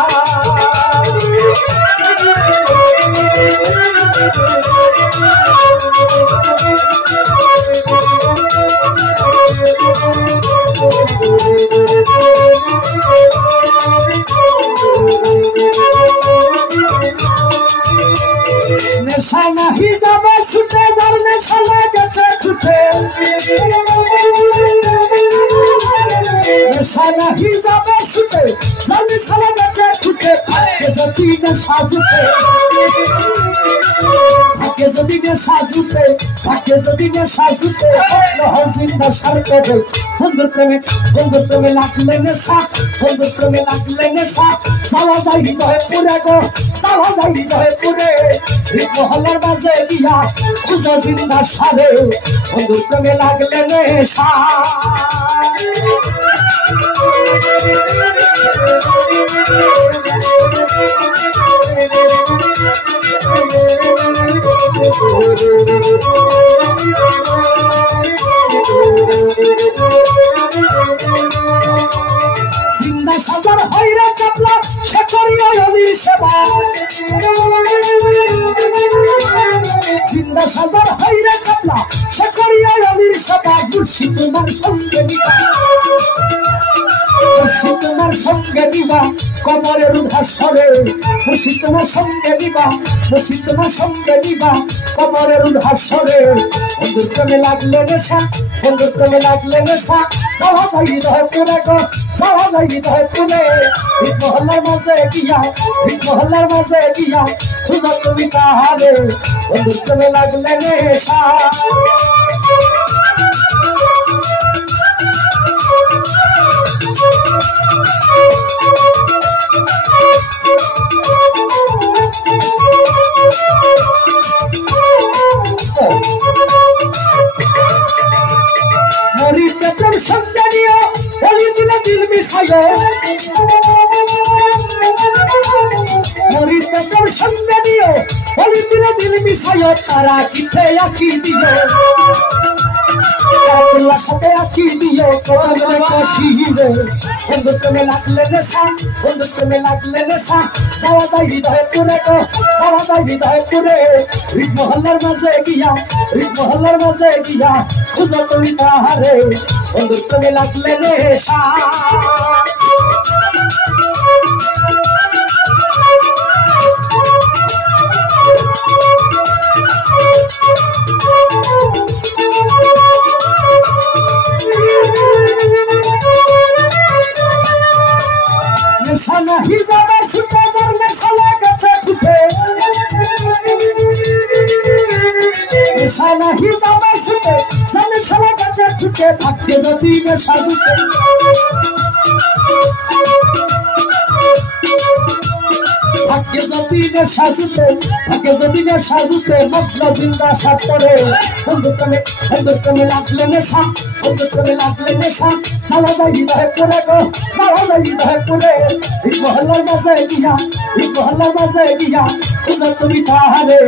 নেশা নাহি যাবে ছুটে, যার নেশা লেগেছে ছুটে। নেশা নাহি যাবে ছুটে, যার নেশা লেগেছে ছুটে। থাকে যদি নেশা জুটে, থাকে যদি নেশা জুটে, থাকে যদি নেশা জুটে। জিন্দা সার করে বন্ধুর প্রেমে, বন্ধুর প্রেমে লাগলে নেশা, বন্ধুর প্রেমে লাগলে নেশা। যাওয়া যায় হৃদয়ে পুরে গো, যাওয়া যায় হৃদয়ে পুরে। মহল্লার মাঝে গিয়া খুঁজো জিন্দা সারে, বন্ধুর প্রেমে লাগলে নেশা। জিন্দা সাজার হইরে কাপলা সে করিয়া অলির সেবা। জিন্দা সাজার হইরে কাপলা সে করিয়া অলির সেবা। মুর্শিদ তোমার সঙ্গে দিবা, মুর্শিদ তোমার সঙ্গে দিবা কবরের উদ্ভাসরে। মুর্শিদ তোমার সঙ্গে দিবা, মুর্শিদ তোমার সঙ্গে দিবা কবরের উদ্ভাসরে। বন্ধুর প্রেমে লাগলে নেশা, বন্ধুর প্রেমে লাগলে নেশা। যাওয়া যায় হৃদয়ে পুরে গো, যাওয়া যায় হৃদয়ে পুরে। মহল্লার মাঝে গিয়া, মহল্লার মাঝে গিয়া খুঁজো তুমি তাহারে। বন্ধুর প্রেমে লাগলে নেশা। মরিতে প্রেম সঙ্গে নিয়ে বলি দিলে দিল মিশাইও। মরিতে প্রেম সঙ্গে নিয়ে বলি দিলে দিল মিশাইও। তারা কিঠে আঁকি দিও, আল্লাহর সাথে আঁকি দিও কবরে কষিয়ে। বন্ধুর প্রেমে লাগলে নেশা, বন্ধুর প্রেমে লাগলে নেশা। যাওয়া যায় হৃদয়ে পুরে গো, যাওয়া যায় হৃদয়ে পুরে। মহল্লার মাঝে গিয়া, মহল্লার মাঝে গিয়া খুঁজো তুমি তাহারে। বন্ধুর প্রেমে লাগলে নেশা। নেশা নাহি যাবে ছুটে, যার নেশা লেগেছে ছুটে। নেশা নাহি যাবে ছুটে, যার নেশা লেগেছে ছুটে। থাকে যদি নেশা জুটে, থাকে যদি নেশা জুটে, থাকে যদি নেশা জুটে। মগ্ন জিন্দা সাত করে বন্ধুর প্রেমে, বন্ধুর প্রেমে লাগলে নেশা, বন্ধুর প্রেমে লাগলে নেশা। যাওয়া যায় হৃদয়ে পুরে গো, যাওয়া যায় হৃদয়ে পুরে। মহল্লার মাঝে গিয়া, মহল্লার মাঝে গিয়া খুঁজো তুমি তাহারে।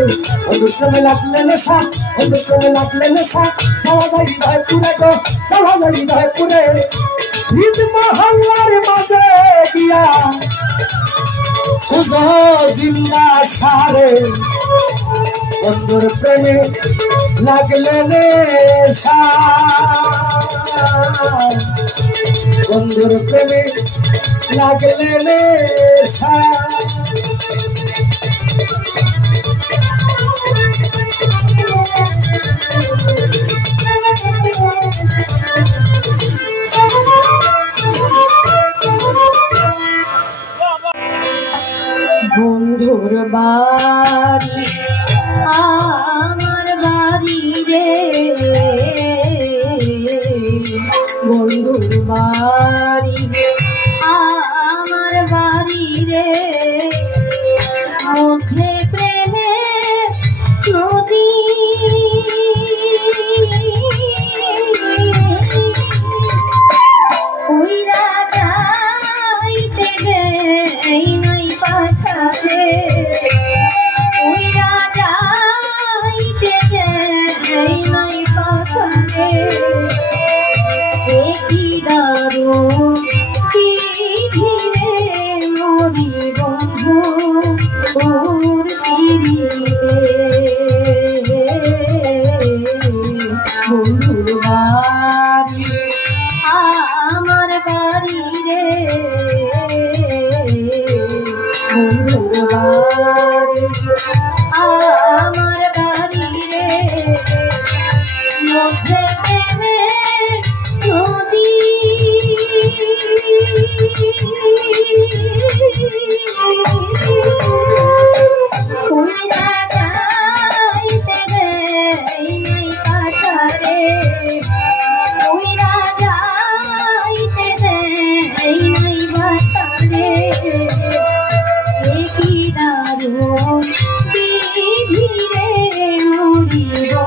বন্ধুর প্রেমে লাগলে নেশা, বন্ধুর প্রেমে লাগলে নেশা। যাওয়া যায় হৃদয়ে পুরে গো, যাওয়া যায় হৃদয়ে পুরে। মহল্লার মাঝে গিয়া খুঁজো জিন্দা সারে। বন্ধুর প্রেমে লাগলে নেশা, বন্ধুর প্রেমে লাগলে নেশা। বন্ধুর বাড়ি আমার বাড়ি রে, বন্ধুর বাড়ি আমার বাড়ি রে।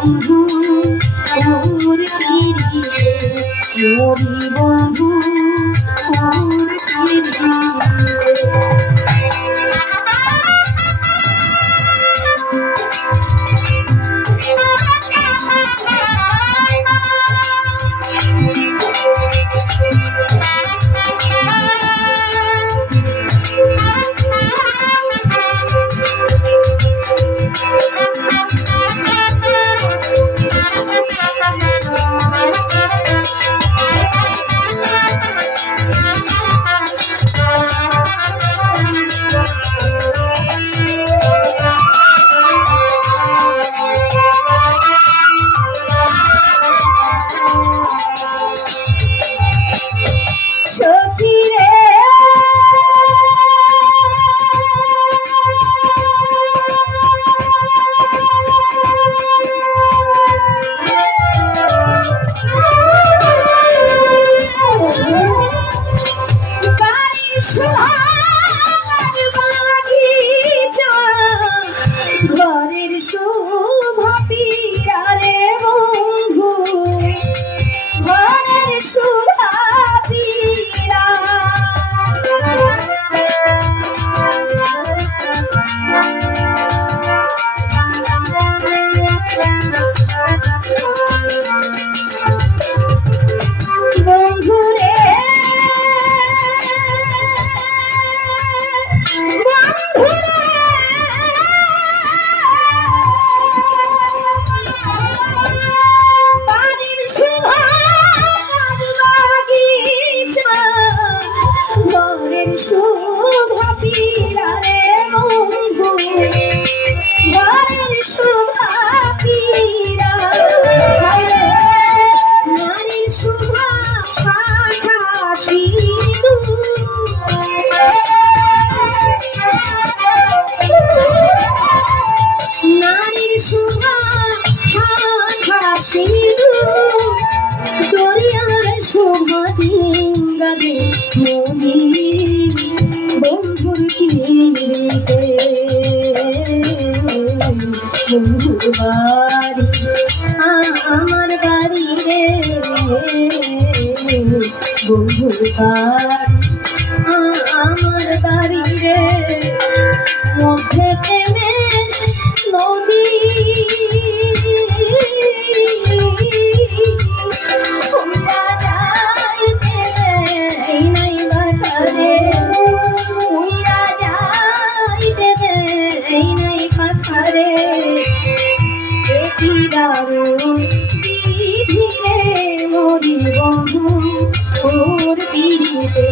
বন্ধু ওর পিরিতে মরি বন্ধু ওর পিরিতে ঘরের শোভা পীরা রে বন্ধু ঘরের শোভা পীরা বন্ধু রে বন্ধুর পিরিতে বন্ধুর বাড়ি আমার বাড়ি রে বন্ধুর বাড়ি আমার বাড়ি রে মধ্যে প্রেমের নদী বিধি রে মরি বন্ধু ওর পিরিতে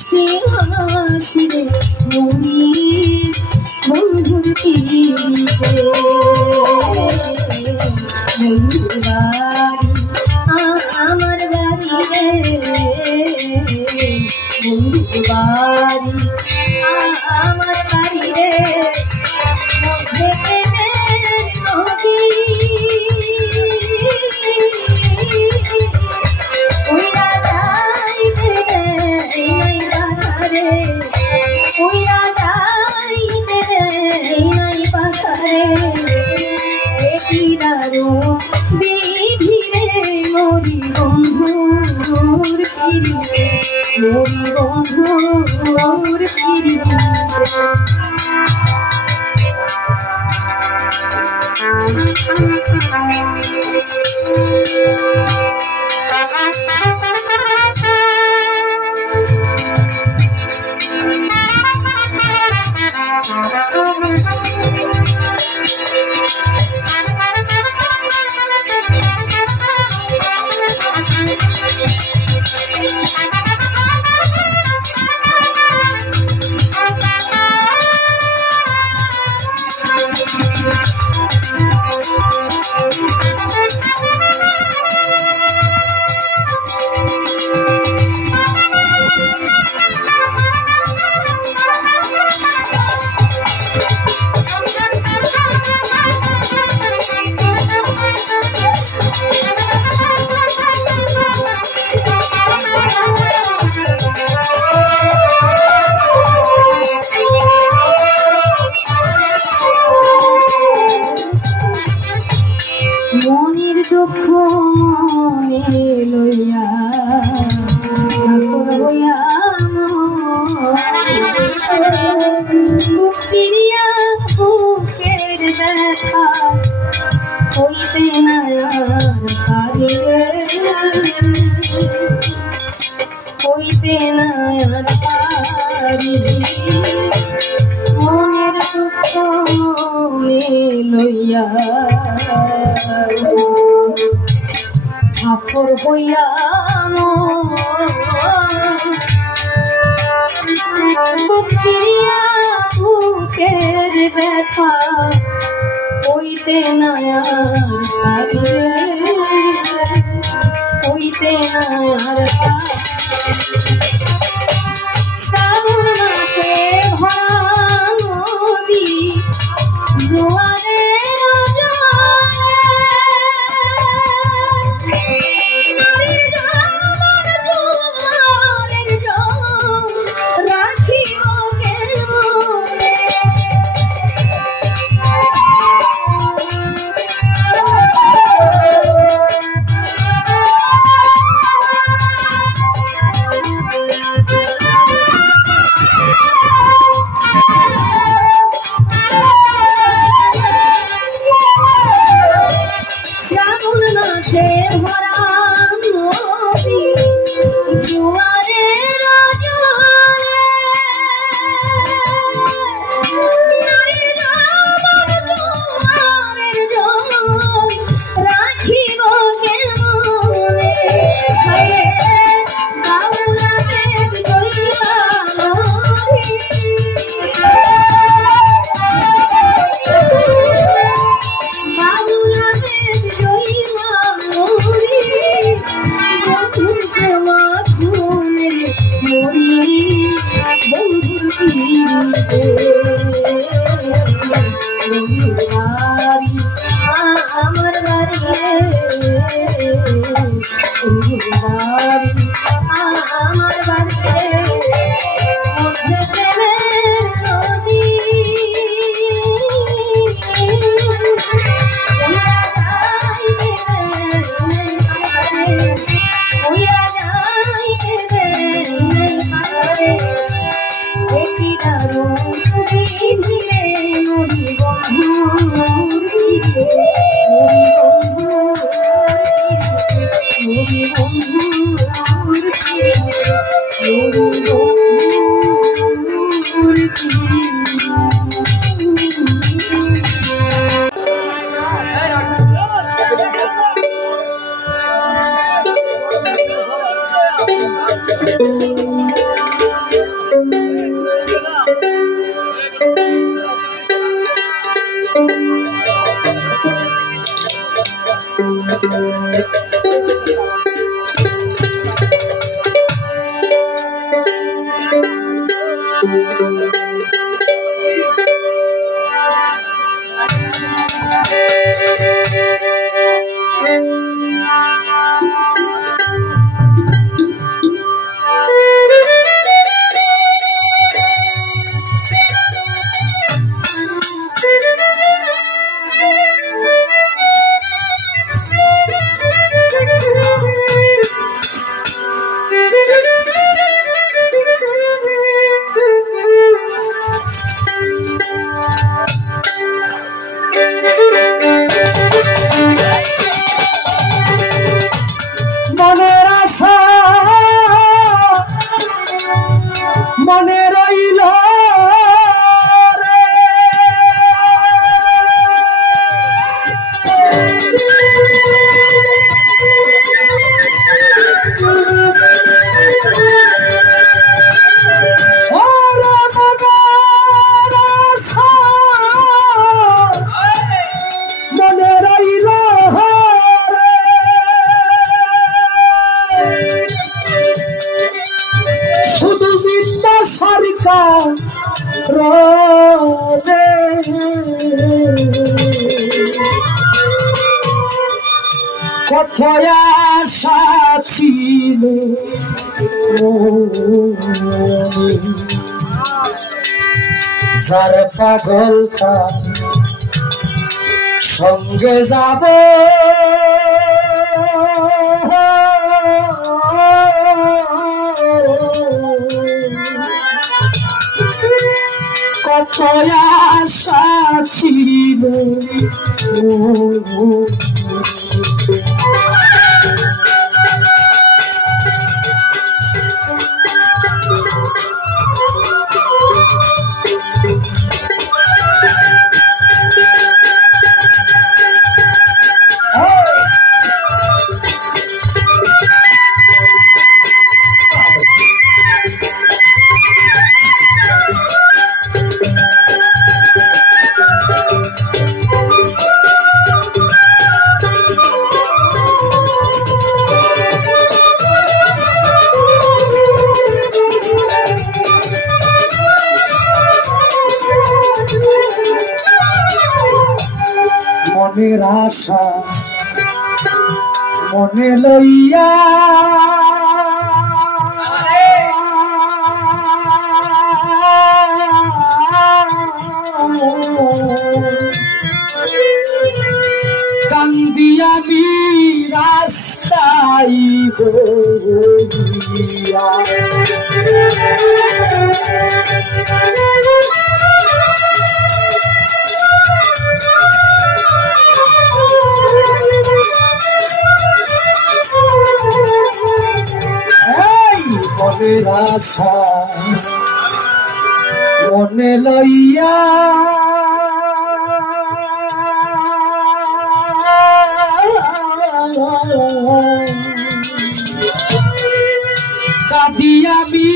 সে হাসিরে মরি বন্ধুর পিড়িতে বন্ধুর বাড়ি আমার বাড়ি রে বন্ধুর বাড়ি আমার বাড়ি রে মধ্যে প্রেমের নদী উইরা যাইতে দেই নাই বাধারে উইরা যাইতে দেই নাই বাধারে একি দারুণ বিধি রে মরি বন্ধুর পিড়িতে মরি বন্ধুর পিড়িতে মনের দুঃখ মনে লইয়া হইয়া বুক চিরিয়া বুকের ব্যথা হইতে না পারি হইতে না পারি মনের দুঃখ মনে লইয়া সাফর হইয়া বুক চিরিয়া বুকের ব্যথা হইতে না পারি হইতে না শ্রাবণ মাসে ভরা নদী জোয়ারের আমার বাড়ি আমার বাড়ি মধ্যে প্রেমের নদী মনে রইল কোথায় আশা ছিল যার পাগল তার সঙ্গে যাব কোথায় আশা ছিল মনের আশা মনে লইয়া কান্দিয়া আমি রাস্তায় গিয়া মনের আশা মনে লইয়া কাঁদিয়া আমি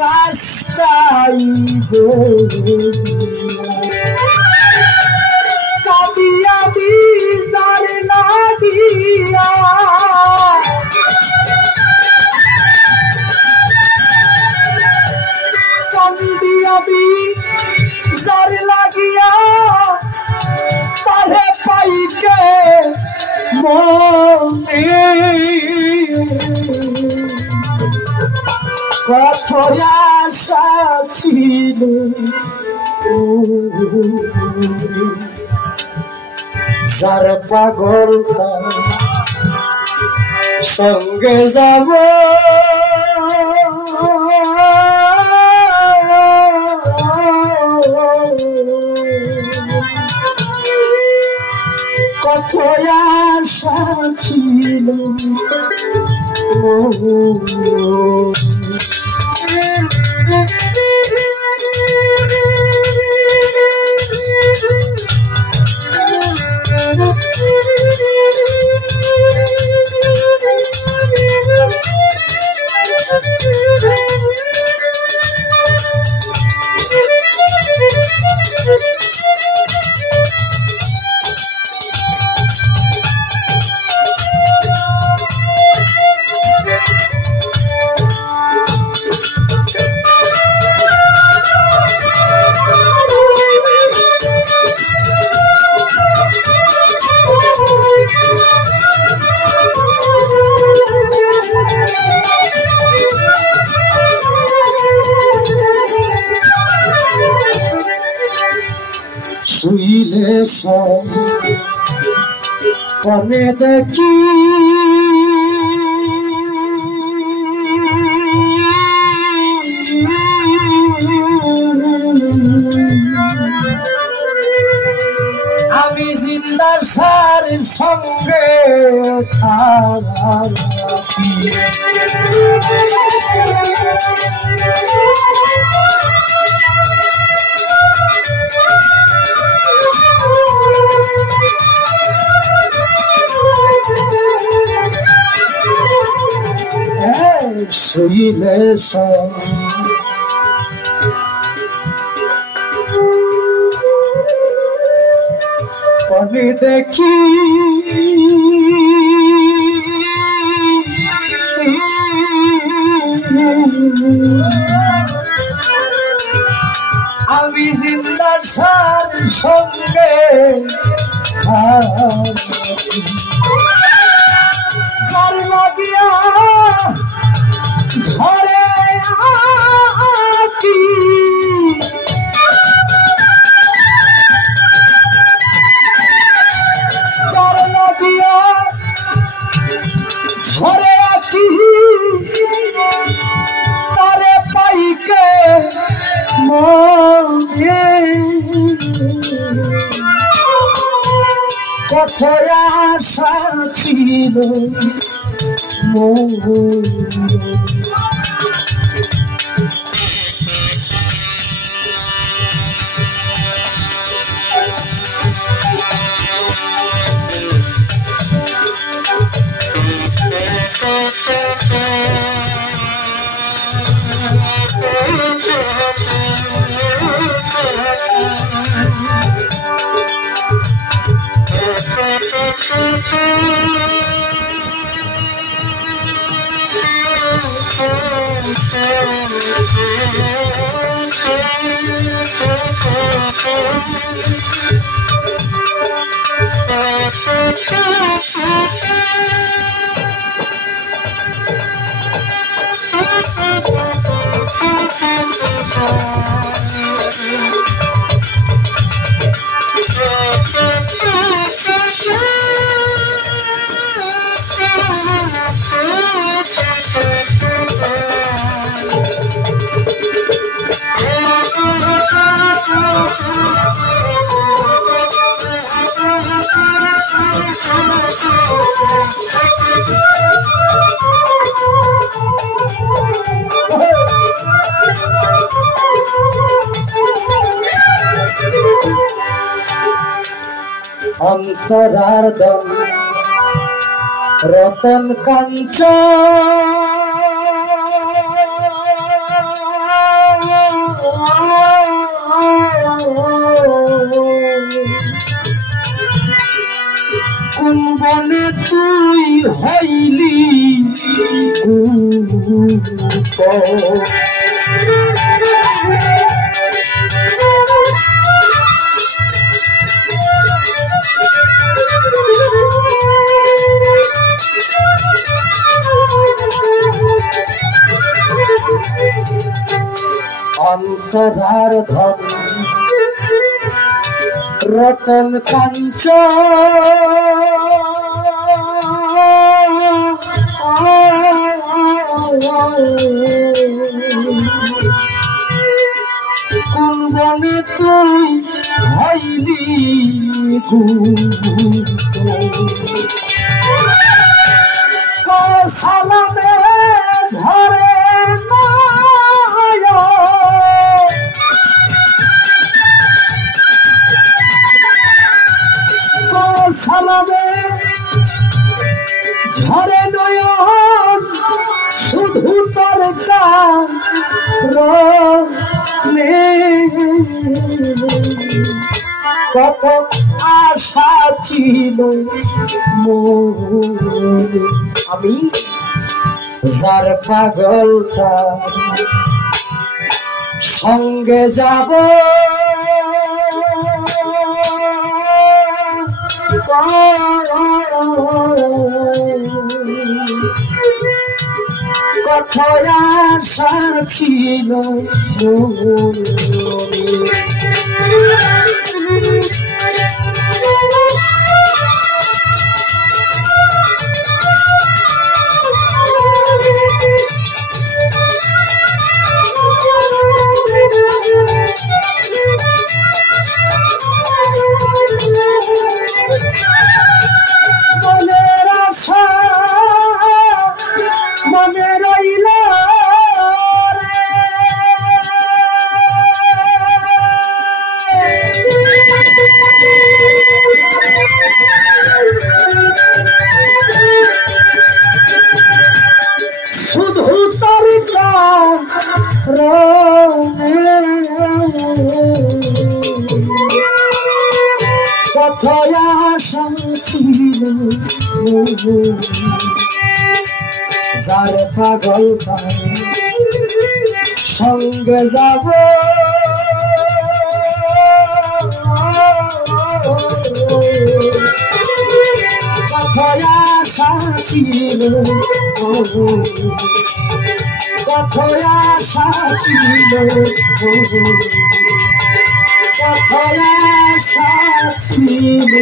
রাস্তায় কাঁদিয়া আমি যার না দিয়া আমি যার লাগিয়া তারে পাইকে মনে কত আশা ছিল যার পাগল তার সঙ্গে যাব কত আশা ছিল কনে দেখি আমি জিন্দার সার সঙ্গে থাকি শুইলে পনি দেখি আমি জিন্দার সার সঙ্গে যার লাগিয়া ধরে আছি যার লাগিয়া ধরে আছি তারে পাইকে মনে কত আশা ছিল অন্তরার দম রতন কাঞ্চ কোন বনে তুই হইলি অন্তরার ধন রতন কাঞ্চ কোন বনে তুই হইলি সালামে ঝরে সালামে ঝরে নয়ন শুধু তোর কারণে কত আশা ছিল মনে আমি যার পাগল তার সঙ্গে যাব কত আশা ছিল যার পাগল সঙ্গে যাব কথায় আশা ছিল কথায় আশা ছিল কথায় আশা ছিল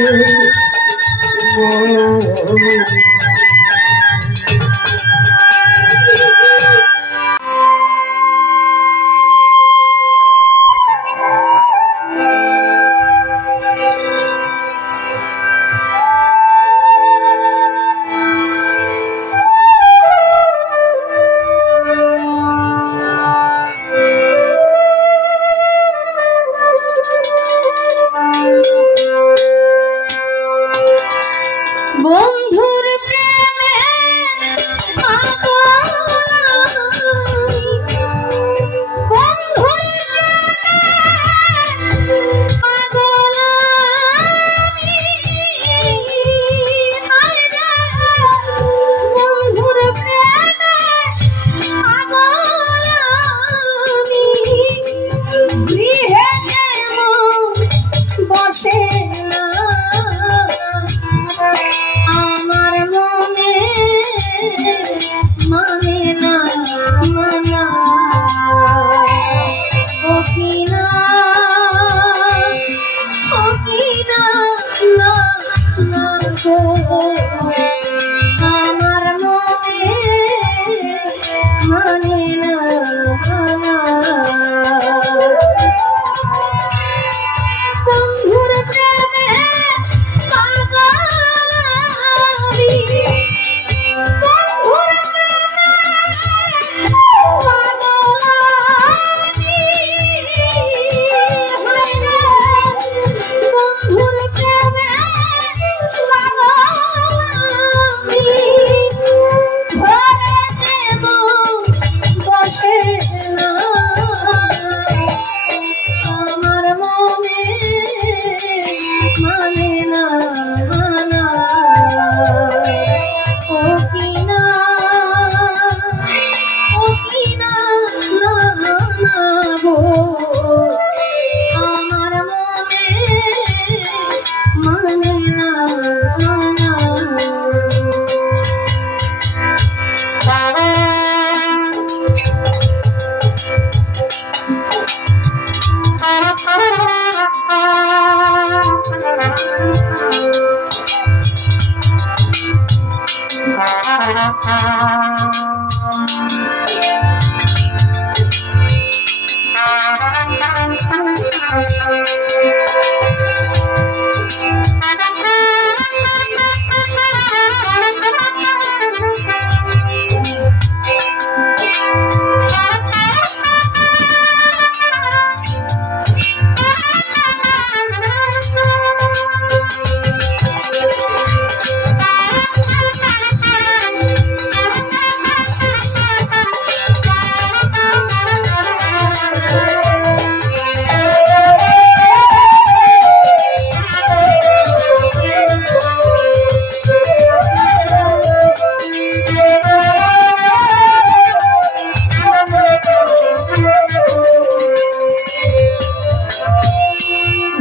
বন্ধুর প্রেমে বসে না আমার মনে মানে না মানা ও কিনা না না গো আমার মনে মানে না মানা বন্ধুর প্রেমে পাগল আমি বন্ধুর প্রেমে পাগল আমি বন্ধুর প্রেমে পাগল আমি ধরে দেব বসে না আমার মনে মানে না মানা ও কিনা না না গো আমার মনে মানে না মানা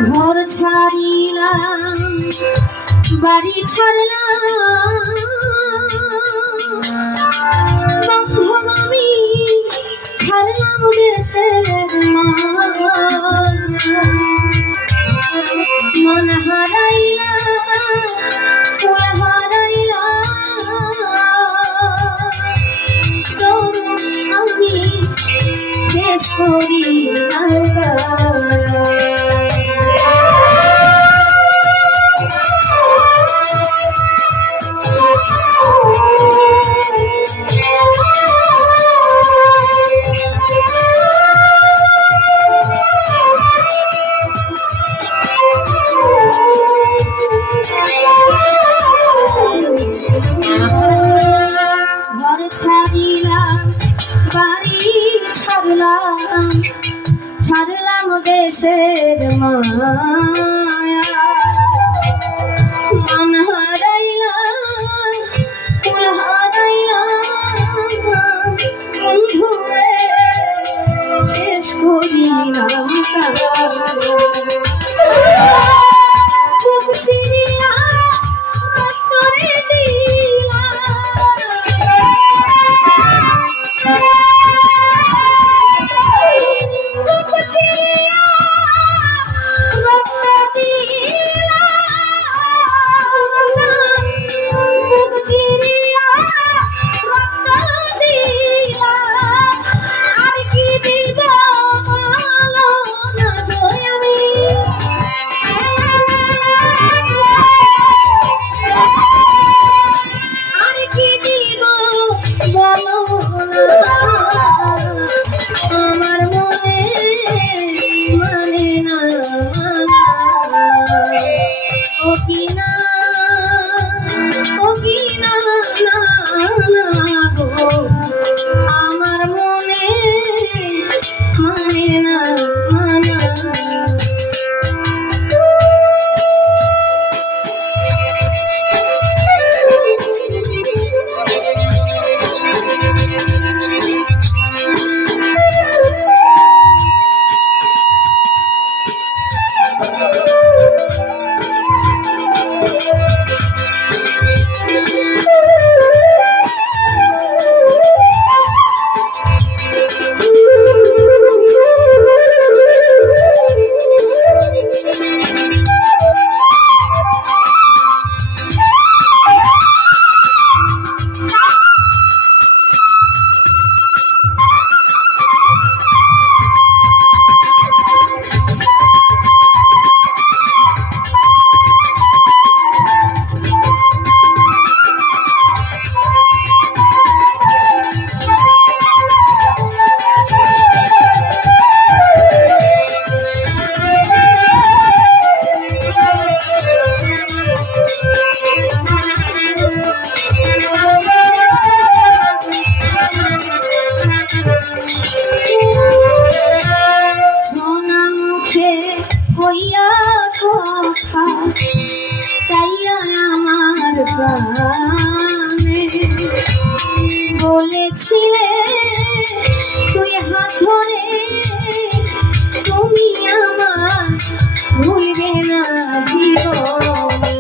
ঘর ছাড়িলাম বাড়ি ছাড়লাম বান্ধব আমি ছাড়লাম দেশের মন হারাইলাম কুল হারাইলাম তো আমি শেষ করি ঘর ছাড়িলাম বাড়ি ছাড়লাম দেশের মায়া মন হারাইলাম বলেছিলে তুই হাত ধরে তুমি আমার ভুলবে না জীবনে।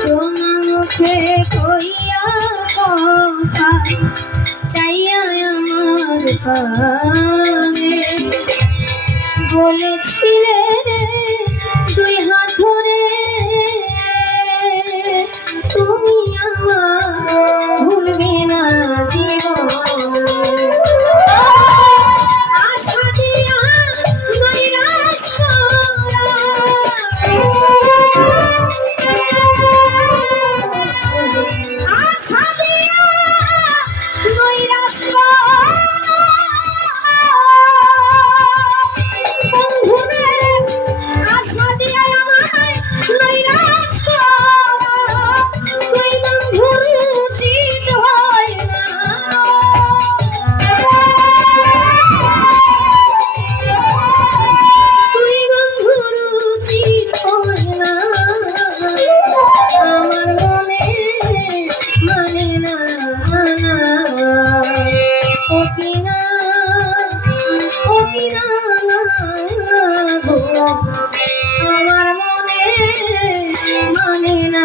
সোনা মুখে কইয়া কথা চাইয়া আমার কানে বলেছিলে দুই হাত ধরে তুমি আমার ভুলবে না জীবনে। আশা দিয়া নৈরাশ করা আশা দিয়া নৈরাশ বন্ধুরে আশা দিয়া আমায় নৈরাশ তুই বন্ধুর উচিত হয় না। তুই বন্ধুর উচিত হয় না আমার মনে মানে না ও কিনা গো আমার মনে মানে না।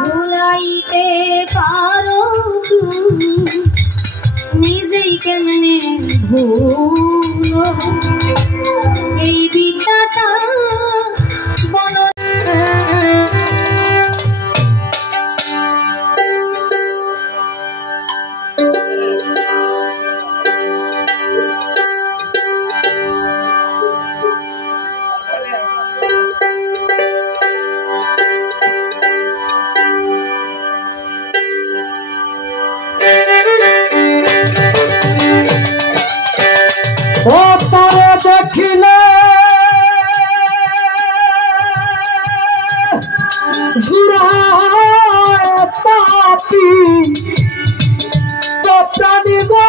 ভুলাইতে পারো তুমি নিজেই কেমনে ভুলো এই বিদ্যাটা বন ও তারে দেখিলে জুড়ায় পাপি তো প্রাণী গো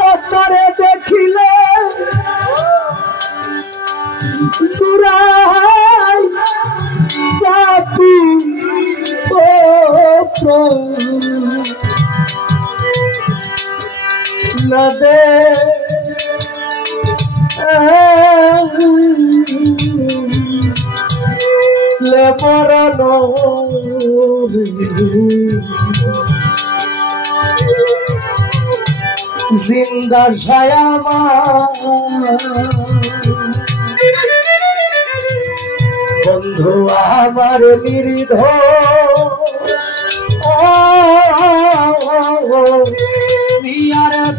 ও তারে দেখিলে জুড়াই পাপি ও নদে লে মরণ জিন্দা ছায়ামা বন্ধু আমার নির্ধর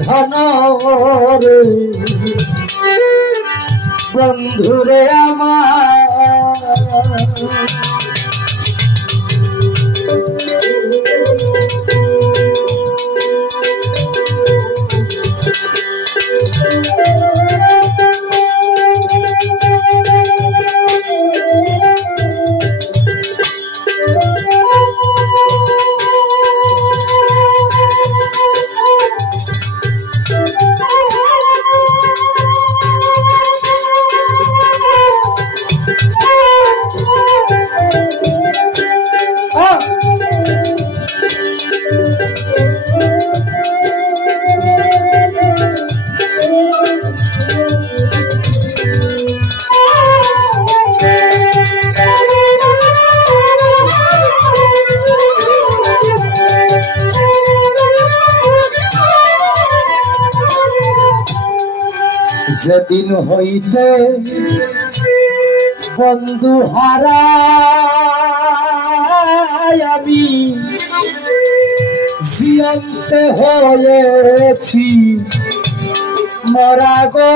ধন বন্ধুরে আমার যেদিন হইতে বন্ধু হারা আমি জিয়ন্তে হয়েছি মরা গো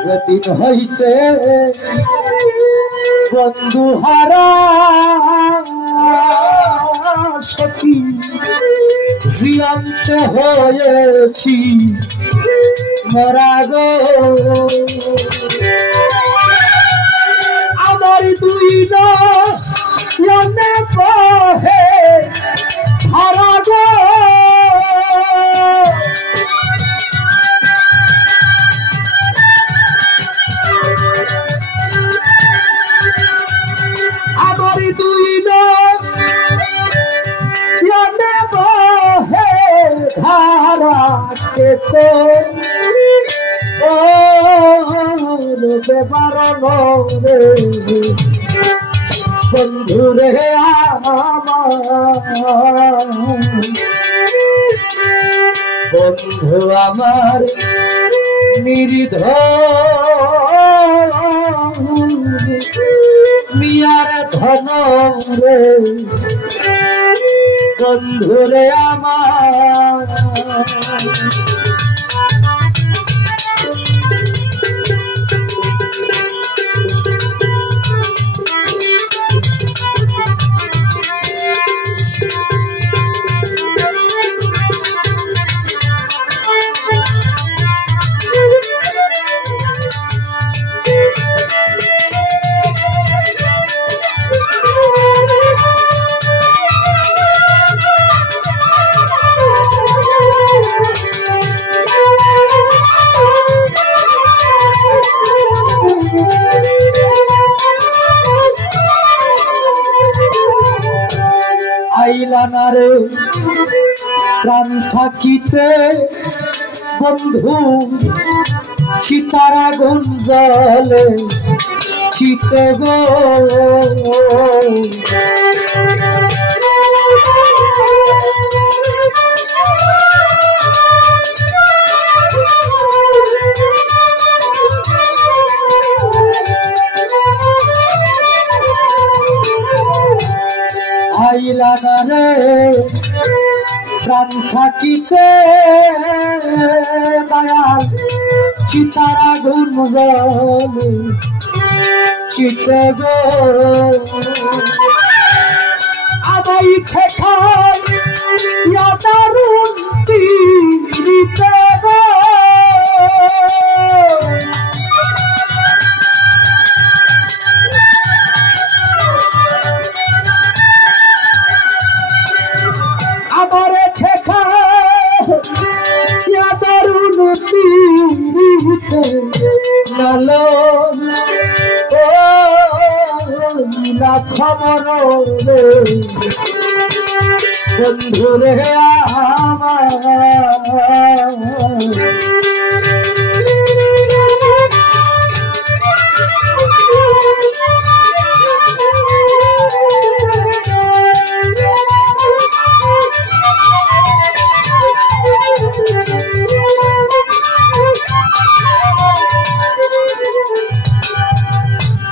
সেদিন হইতে বন্ধু হারা সখী জিয়ন্তে হয়েছি মরা গো আমার দুই নয়নে বহে ধারা গো ধারাকে তো বন্ধু রে বন্ধু আমার নিরিধ মিয়ার ধন রে বন্ধু রে আমার আইলানারে প্রাণ থাকিতে বন্ধু চিতার আগুন জ্বলে চিতে গো আইলানারে প্রাণ থাকিতে দয়াল চিতার আগুন জ্বলে চিতে গো আমাই ঠেকাই দারুণ তীরিতে গো আমারে ঠেকা দারুণ তীরিতে নালো ও খবর রে বন্ধু রে আমার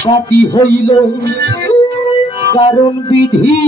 পাতি হইল কারণ বিধি